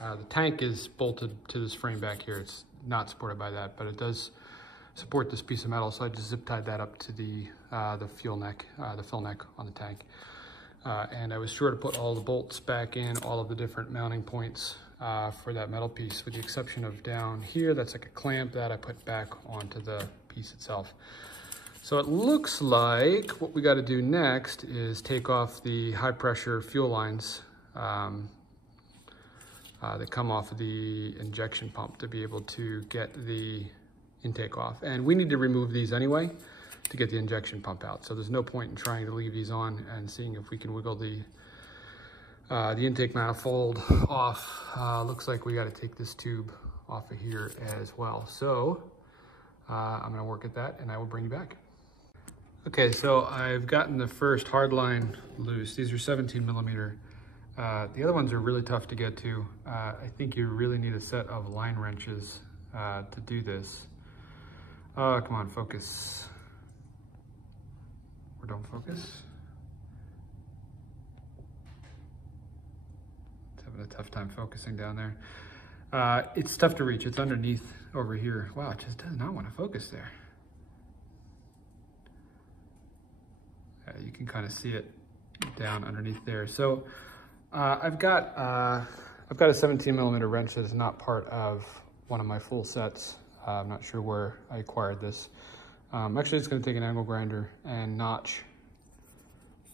The tank is bolted to this frame back here. It's not supported by that, but it does support this piece of metal. So I just zip tied that up to the fuel neck, the fill neck on the tank. And I was sure to put all the bolts back in, all of the different mounting points for that metal piece, with the exception of down here. That's like a clamp that I put back onto the piece itself. So it looks like what we got to do next is take off the high pressure fuel lines that come off of the injection pump to be able to get the intake off. And we need to remove these anyway to get the injection pump out. So there's no point in trying to leave these on and seeing if we can wiggle the intake manifold off. Looks like we got to take this tube off of here as well. So I'm gonna work at that and I will bring you back. Okay, so I've gotten the first hard line loose. These are 17 millimeter. The other ones are really tough to get to. I think you really need a set of line wrenches to do this. Oh, come on, focus. Or don't focus. It's having a tough time focusing down there. It's tough to reach. It's underneath over here. Wow, it just does not want to focus there. You can kind of see it down underneath there. So I've got a 17 millimeter wrench that is not part of one of my full sets. I'm not sure where I acquired this. Actually, it's going to take an angle grinder and notch,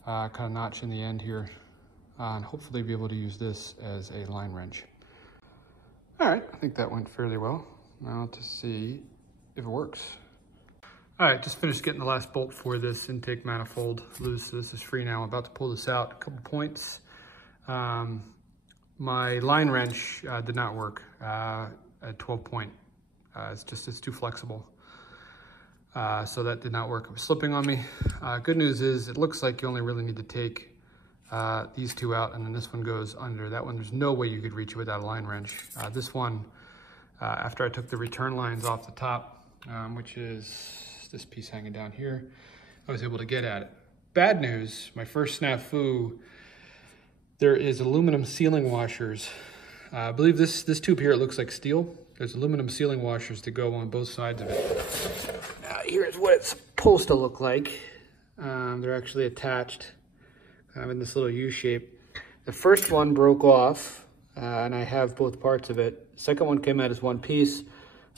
kind of notch in the end here, and hopefully be able to use this as a line wrench. All right, I think that went fairly well. Now to see if it works. All right, just finished getting the last bolt for this intake manifold loose. So this is free now. I'm about to pull this out. A couple points. My line wrench did not work at 12 point. It's too flexible. So that did not work. It was slipping on me. Good news is it looks like you only really need to take these two out, and then this one goes under. That one, there's no way you could reach it without a line wrench. This one, after I took the return lines off the top, which is this piece hanging down here, I was able to get at it. Bad news, my first snafu, there is aluminum sealing washers. I believe this tube here, it looks like steel. There's aluminum sealing washers to go on both sides of it. Here's what it's supposed to look like. They're actually attached kind of in this little U shape. The first one broke off, and I have both parts of it. The second one came out as one piece.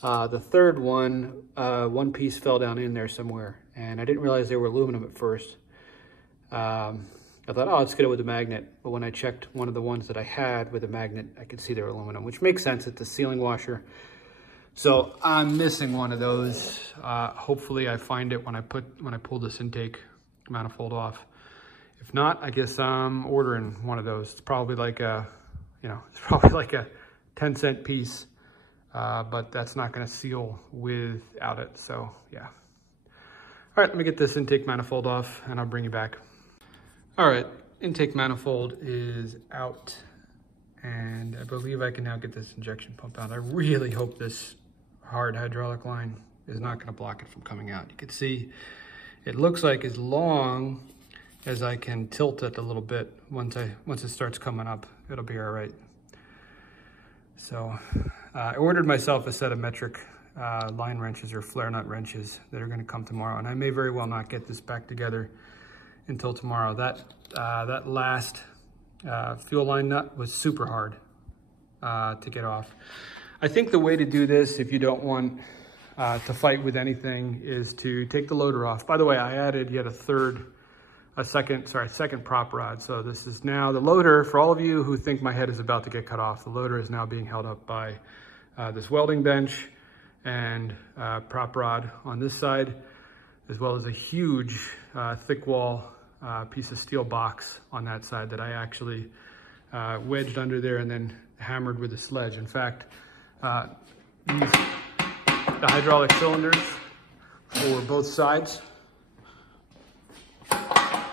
The third one, one piece fell down in there somewhere, and I didn't realize they were aluminum at first. I thought, oh, let's get it with a magnet. But when I checked one of the ones that I had with a magnet, I could see they were aluminum, which makes sense. It's a sealing washer. So I'm missing one of those. Hopefully I find it when I pull this intake manifold off. If not, I guess I'm ordering one of those. It's probably like a, it's probably like a 10-cent piece, but that's not gonna seal without it, so yeah. All right, let me get this intake manifold off and I'll bring you back. All right, intake manifold is out, and I believe I can now get this injection pump out. I really hope this hard hydraulic line is not gonna block it from coming out. You can see it looks like as long as I can tilt it a little bit, once it starts coming up, it'll be all right. So I ordered myself a set of metric line wrenches or flare nut wrenches that are gonna come tomorrow, and I may very well not get this back together until tomorrow. That last fuel line nut was super hard. to get off. I think the way to do this, if you don't want to fight with anything, is to take the loader off. By the way, I added yet a second prop rod. So this is now the loader. For all of you who think my head is about to get cut off, the loader is now being held up by this welding bench and prop rod on this side, as well as a huge thick wall piece of steel box on that side that I actually wedged under there and then hammered with a sledge. In fact, the hydraulic cylinders for both sides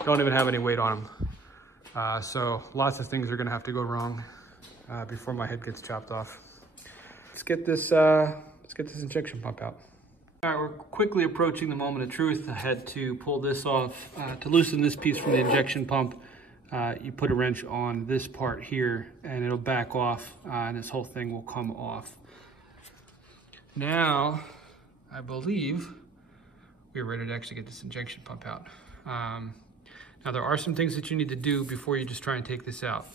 don't even have any weight on them. So lots of things are gonna have to go wrong before my head gets chopped off. Let's get this injection pump out. All right, we're quickly approaching the moment of truth. I had to pull this off. To loosen this piece from the injection pump, you put a wrench on this part here and it'll back off and this whole thing will come off. Now, I believe we're ready to actually get this injection pump out. Now there are some things that you need to do before you just try and take this out.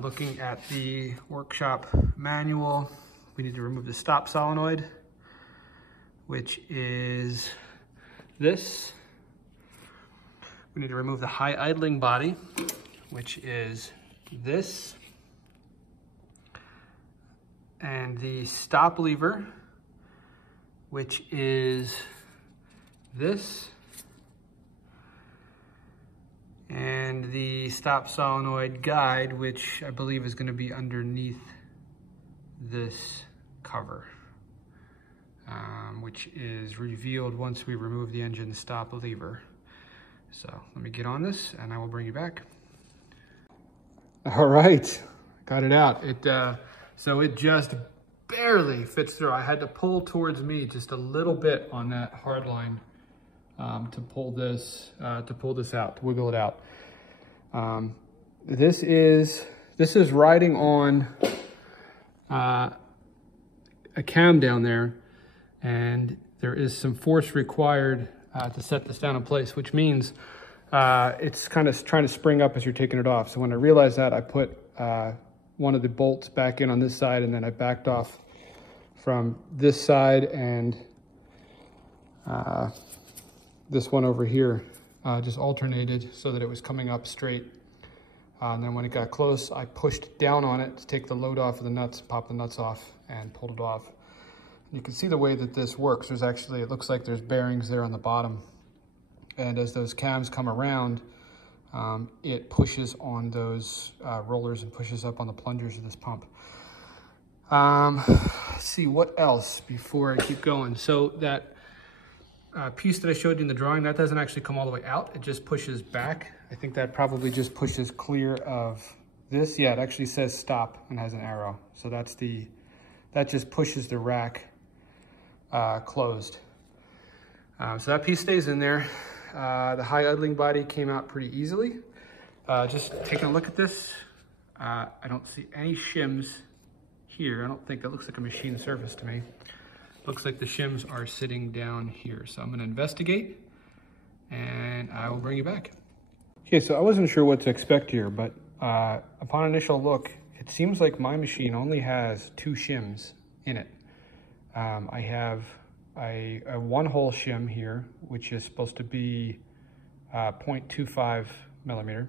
Looking at the workshop manual, we need to remove the stop solenoid, which is this. We need to remove the high idling body, which is this. And the stop lever, which is this. And the stop solenoid guide, which I believe is going to be underneath this cover, which is revealed once we remove the engine stop lever. So let me get on this and I will bring you back. All right, got it out. So it just barely fits through. I had to pull towards me just a little bit on that hard line to pull this out, to wiggle it out. This is riding on a cam down there, and there is some force required to set this down in place, which means it's kind of trying to spring up as you're taking it off. So when I realized that, I put one of the bolts back in on this side, and then I backed off from this side and this one over here, just alternated so that it was coming up straight. And then when it got close, I pushed down on it to take the load off of the nuts, pop the nuts off, and pulled it off. You can see the way that this works. There's actually, it looks like there's bearings there on the bottom. And as those cams come around, it pushes on those rollers and pushes up on the plungers of this pump. Let's see, what else before I keep going? So that piece that I showed you in the drawing, that doesn't actually come all the way out. It just pushes back. I think that probably just pushes clear of this. Yeah, it actually says stop and has an arrow. So that just pushes the rack closed. So that piece stays in there. The high idling body came out pretty easily. Just taking a look at this, I don't see any shims here. I don't think that looks like a machine surface to me. Looks like the shims are sitting down here. So I'm gonna investigate and I will bring you back. Okay, so I wasn't sure what to expect here, but upon initial look, it seems like my machine only has 2 shims in it. I have a 1-hole shim here, which is supposed to be 0.25 millimeter.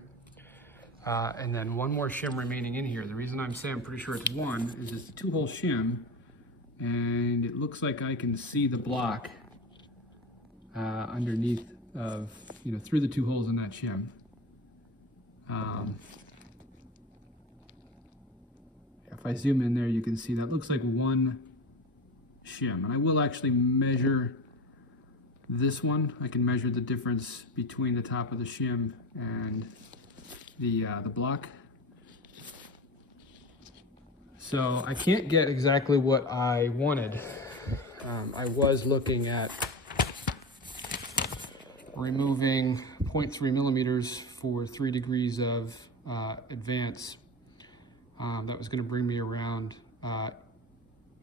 And then one more shim remaining in here. The reason I'm saying I'm pretty sure it's 1 is it's a 2-hole shim, and it looks like I can see the block underneath of, through the 2 holes in that shim. If I zoom in there, you can see that looks like 1 shim. And I will actually measure this one. I can measure the difference between the top of the shim and the block. So I can't get exactly what I wanted. I was looking at removing 0.3 millimeters for 3 degrees of advance. That was going to bring me around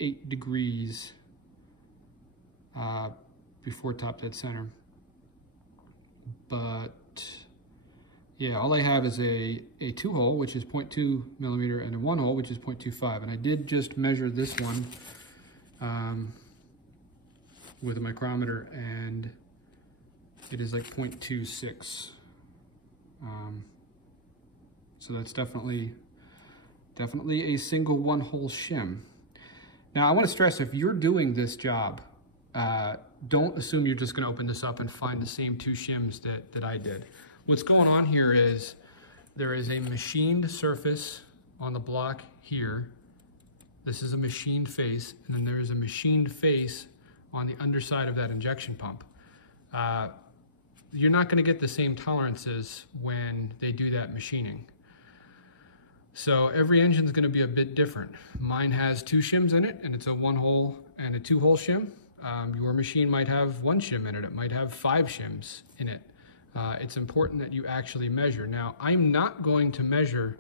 8 degrees before top dead center. But yeah, all I have is a 2-hole, which is 0.2 millimeter, and a 1-hole, which is 0.25. And I did just measure this one with a micrometer, and it is like 0.26. So that's definitely a single 1-hole shim. Now I want to stress, if you're doing this job, don't assume you're just going to open this up and find the same 2 shims that I did. What's going on here is there is a machined surface on the block here. This is a machined face, and then there is a machined face on the underside of that injection pump. You're not going to get the same tolerances when they do that machining. So every engine is going to be a bit different. Mine has 2 shims in it, and it's a 1-hole and a 2-hole shim. Your machine might have 1 shim in it. It might have 5 shims in it. It's important that you actually measure. Now, I'm not going to measure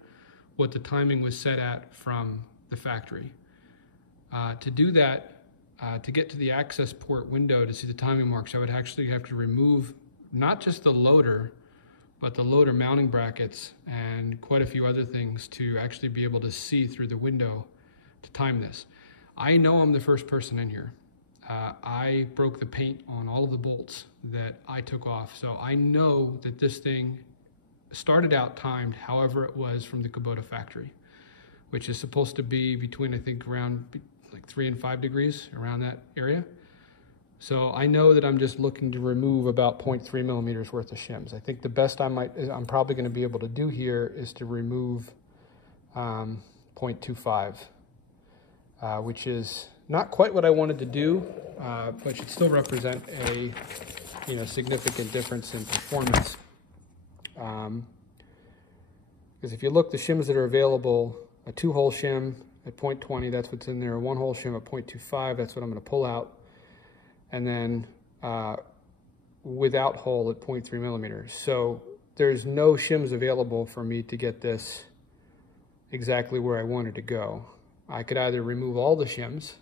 what the timing was set at from the factory. To do that, to get to the access port window to see the timing marks, I would actually have to remove not just the loader, but the loader mounting brackets and quite a few other things to actually be able to see through the window to time this. I know I'm the first person in here. I broke the paint on all of the bolts that I took off, so I know that this thing started out timed however it was from the Kubota factory, which is supposed to be between, I think, around like 3 and 5 degrees, around that area. So I know that I'm just looking to remove about 0.3 millimeters worth of shims. I think the best I'm probably going to be able to do here is to remove 0.25, which is not quite what I wanted to do, but should still represent a significant difference in performance. Because if you look, the shims that are available, a 2-hole shim at 0.20, that's what's in there. A 1-hole shim at 0.25, that's what I'm going to pull out. And then without hole at 0.3 millimeters. So there's no shims available for me to get this exactly where I wanted to go. I could either remove all the shims,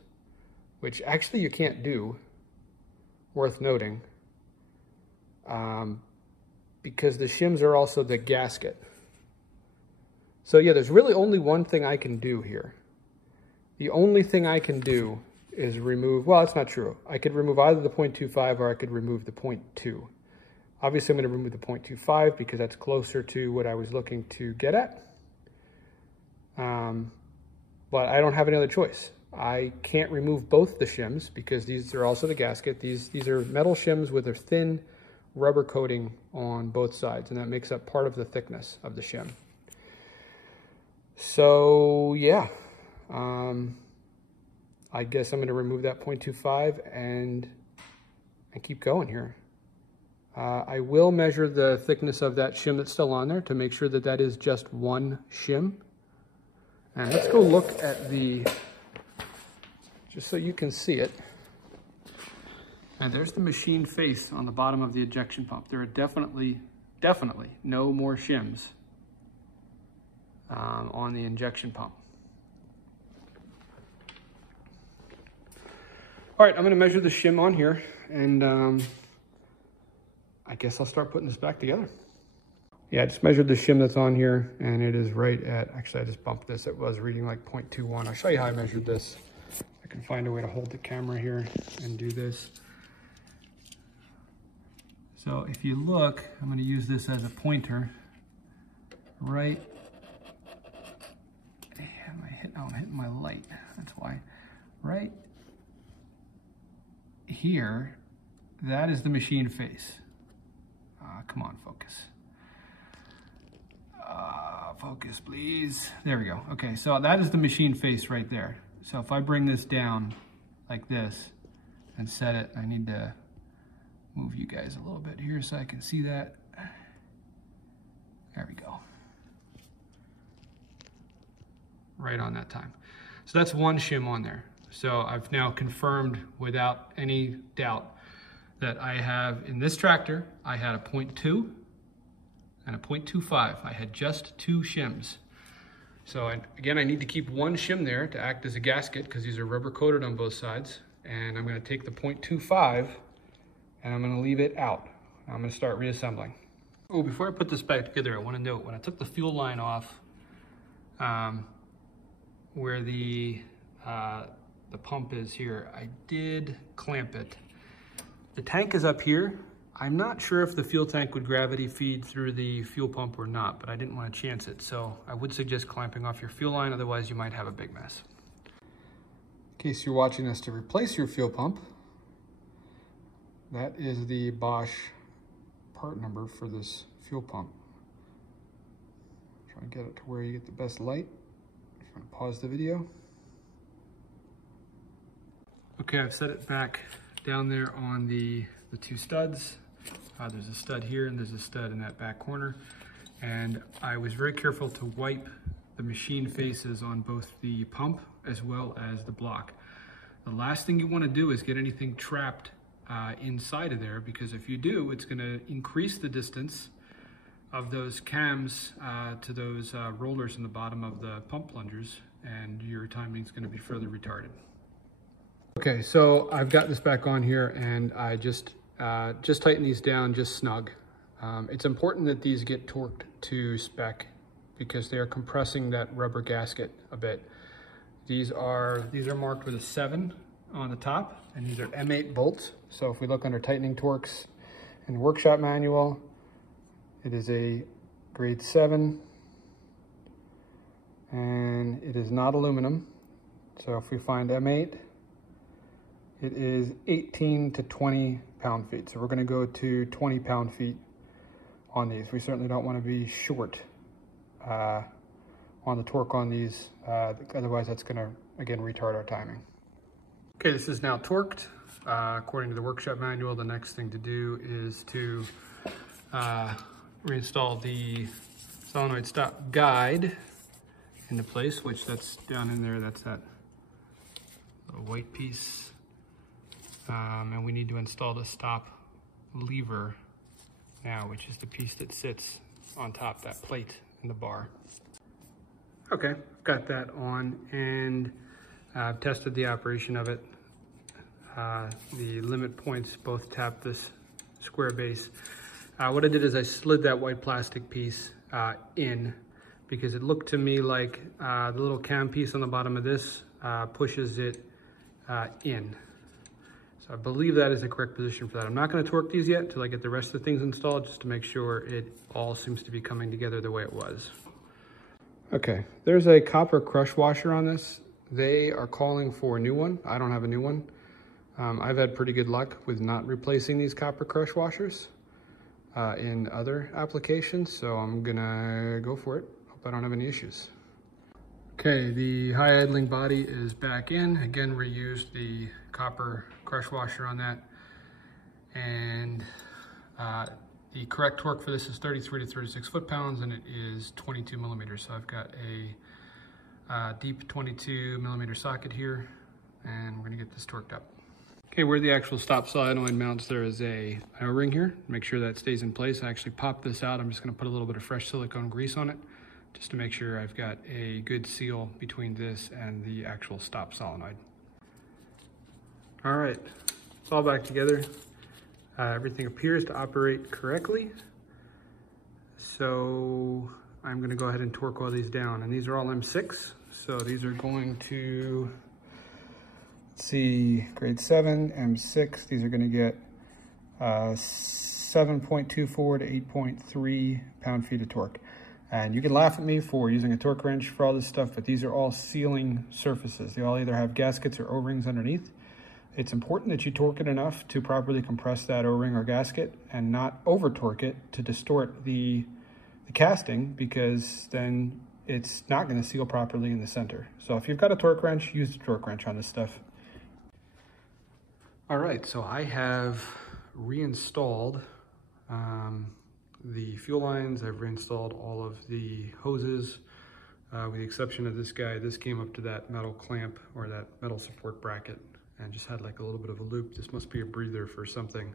which actually you can't do, worth noting, because the shims are also the gasket. So yeah, there's really only one thing I can do here. The only thing I can do is remove, well, that's not true. I could remove either the 0.25 or I could remove the 0.2. Obviously, I'm going to remove the 0.25 because that's closer to what I was looking to get at. But I don't have any other choice. I can't remove both the shims because these are also the gasket. These are metal shims with a thin rubber coating on both sides, and that makes up part of the thickness of the shim. So yeah, I guess I'm going to remove that 0.25 and keep going here. I will measure the thickness of that shim that's still on there to make sure that that is just 1 shim. And let's go look at the, just so you can see it. And there's the machine face on the bottom of the ejection pump. There are definitely no more shims on the injection pump. All right, I'm gonna measure the shim on here, and I guess I'll start putting this back together. Yeah, I just measured the shim that's on here, and it is right at, actually I just bumped this, it was reading like 0.21. I'll show you how I measured this. I can find a way to hold the camera here and do this. So if you look, I'm gonna use this as a pointer, right, I'm hitting my light, that's why. Right here, that is the machine face. Come on, focus. Focus, please. There we go. Okay, so that is the machine face right there. So if I bring this down like this and set it, I need to move you guys a little bit here so I can see that. There we go. Right on that time. So that's 1 shim on there. So I've now confirmed without any doubt that I have, in this tractor, I had a 0.2 and a 0.25. I had just 2 shims. So again, I need to keep 1 shim there to act as a gasket because these are rubber coated on both sides. And I'm gonna take the 0.25 and I'm gonna leave it out. I'm gonna start reassembling. Oh, before I put this back together, I want to note when I took the fuel line off, where the pump is here, I did clamp it. The tank is up here. I'm not sure if the fuel tank would gravity feed through the fuel pump or not, but I didn't want to chance it. So I would suggest clamping off your fuel line, otherwise you might have a big mess. In case you're watching this to replace your fuel pump, that is the Bosch part number for this fuel pump. Try and get it to where you get the best light. I'm going to pause the video. Okay, I've set it back down there on the two studs. There's a stud here and there's a stud in that back corner. And I was very careful to wipe the machine faces on both the pump as well as the block. The last thing you want to do is get anything trapped inside of there, because if you do, it's going to increase the distance of those cams to those rollers in the bottom of the pump plungers, and your timing is going to be further retarded. Okay, so I've got this back on here, and I just tighten these down just snug. It's important that these get torqued to spec because they are compressing that rubber gasket a bit. These are marked with a 7 on the top, and these are M8 bolts. So if we look under tightening torques in the workshop manual, it is a grade 7, and it is not aluminum. So if we find M8, it is 18 to 20 pound-feet. So we're going to go to 20 pound-feet on these. We certainly don't want to be short on the torque on these. Otherwise, that's going to, again, retard our timing. Okay, this is now torqued. According to the workshop manual, the next thing to do is to reinstall the solenoid stop guide into place, which that's down in there. That's that little white piece. And we need to install the stop lever now, which is the piece that sits on top, that plate in the bar. Okay, I've got that on, and I've tested the operation of it. The limit points both tap this square base. What I did is I slid that white plastic piece in, because it looked to me like the little cam piece on the bottom of this pushes it in. So I believe that is the correct position for that. I'm not going to torque these yet until I get the rest of the things installed, just to make sure it all seems to be coming together the way it was. Okay, there's a copper crush washer on this. They are calling for a new one. I don't have a new one. I've had pretty good luck with not replacing these copper crush washers in other applications, so I'm gonna go for it. Hope I don't have any issues. Okay, the high idling body is back in. Again, reused the copper crush washer on that. And the correct torque for this is 33 to 36 foot-pounds, and it is 22 millimeters. So I've got a deep 22 millimeter socket here, and we're gonna get this torqued up. Okay, where the actual stop solenoid mounts, there is a O-ring here. Make sure that stays in place. I actually popped this out. I'm just gonna put a little bit of fresh silicone grease on it, just to make sure I've got a good seal between this and the actual stop solenoid. All right, it's all back together. Everything appears to operate correctly. So I'm gonna go ahead and torque all these down. And these are all M6. So these are going to, let's see, grade 7, M6. These are gonna get 7.24 to 8.3 pound-feet of torque. And you can laugh at me for using a torque wrench for all this stuff, but these are all sealing surfaces. They all either have gaskets or O-rings underneath. It's important that you torque it enough to properly compress that O-ring or gasket and not over torque it to distort the casting, because then it's not going to seal properly in the center. So if you've got a torque wrench, use the torque wrench on this stuff. All right, so I have reinstalled the fuel lines. I've reinstalled all of the hoses, with the exception of this guy. This came up to that metal clamp or that metal support bracket and just had like a little bit of a loop. This must be a breather for something.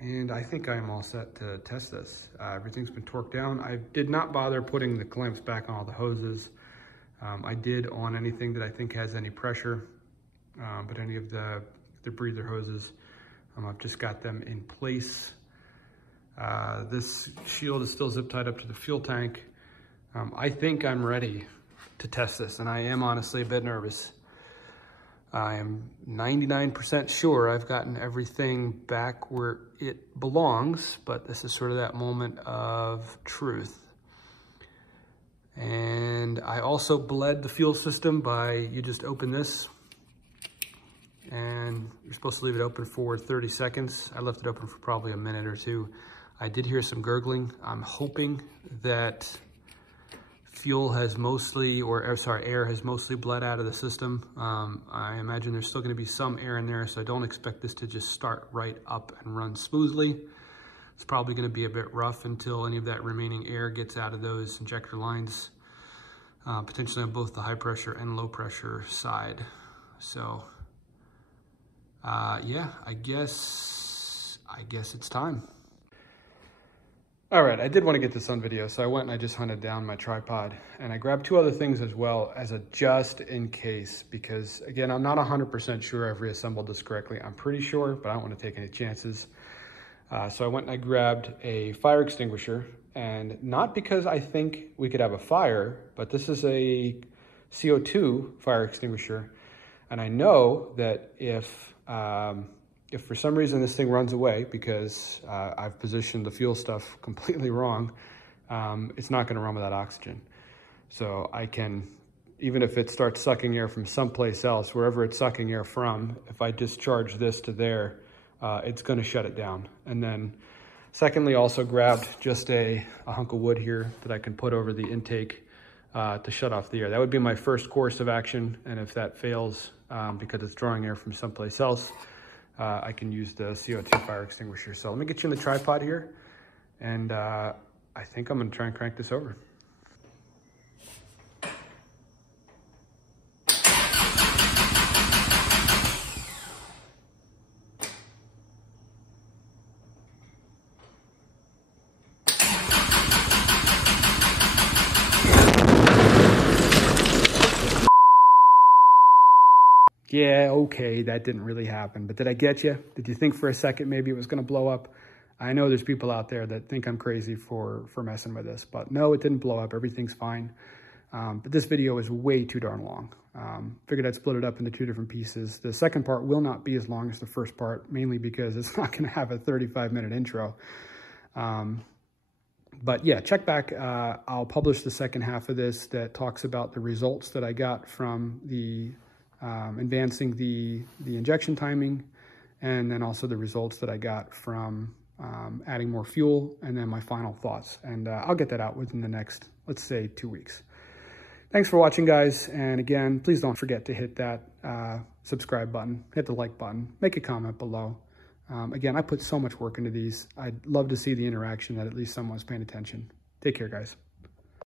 And I think I'm all set to test this. Everything's been torqued down. I did not bother putting the clamps back on all the hoses. I did on anything that I think has any pressure, but any of the breather hoses, I've just got them in place. This shield is still zip tied up to the fuel tank. I think I'm ready to test this, and I am honestly a bit nervous. I am 99% sure I've gotten everything back where it belongs, but this is sort of that moment of truth. And I also bled the fuel system by, you just open this, and you're supposed to leave it open for 30 seconds. I left it open for probably a minute or two. I did hear some gurgling. I'm hoping that fuel has mostly, air has mostly bled out of the system. I imagine there's still gonna be some air in there, so I don't expect this to just start right up and run smoothly. It's probably gonna be a bit rough until any of that remaining air gets out of those injector lines, potentially on both the high pressure and low pressure side. So, yeah, I guess it's time. All right, I did want to get this on video, so I went and I just hunted down my tripod, and I grabbed two other things as well as a just in case, because again, I'm not 100% sure I've reassembled this correctly. I'm pretty sure, but I don't want to take any chances. So I went and I grabbed a fire extinguisher, and not because I think we could have a fire, but this is a CO2 fire extinguisher. And I know that if for some reason this thing runs away because I've positioned the fuel stuff completely wrong, it's not gonna run without oxygen. So I can, even if it starts sucking air from someplace else, wherever it's sucking air from, if I discharge this to there, it's gonna shut it down. And then secondly, also grabbed just a hunk of wood here that I can put over the intake to shut off the air. That would be my first course of action. And if that fails, because it's drawing air from someplace else, I can use the CO2 fire extinguisher. So let me get you in the tripod here, and I think I'm gonna try and crank this over. Yeah, okay, that didn't really happen, but did I get you? Did you think for a second maybe it was gonna blow up? I know there's people out there that think I'm crazy for messing with this, but no, it didn't blow up, everything's fine. But this video is way too darn long. Figured I'd split it up into two different pieces. The second part will not be as long as the first part, mainly because it's not gonna have a 35-minute intro. But yeah, check back. I'll publish the second half of this that talks about the results that I got from the advancing the injection timing, and then also the results that I got from adding more fuel, and then my final thoughts. And I'll get that out within the next, let's say, 2 weeks. Thanks for watching, guys. And again, please don't forget to hit that subscribe button, hit the like button, make a comment below. Again, I put so much work into these. I'd love to see the interaction that at least someone's paying attention. Take care, guys.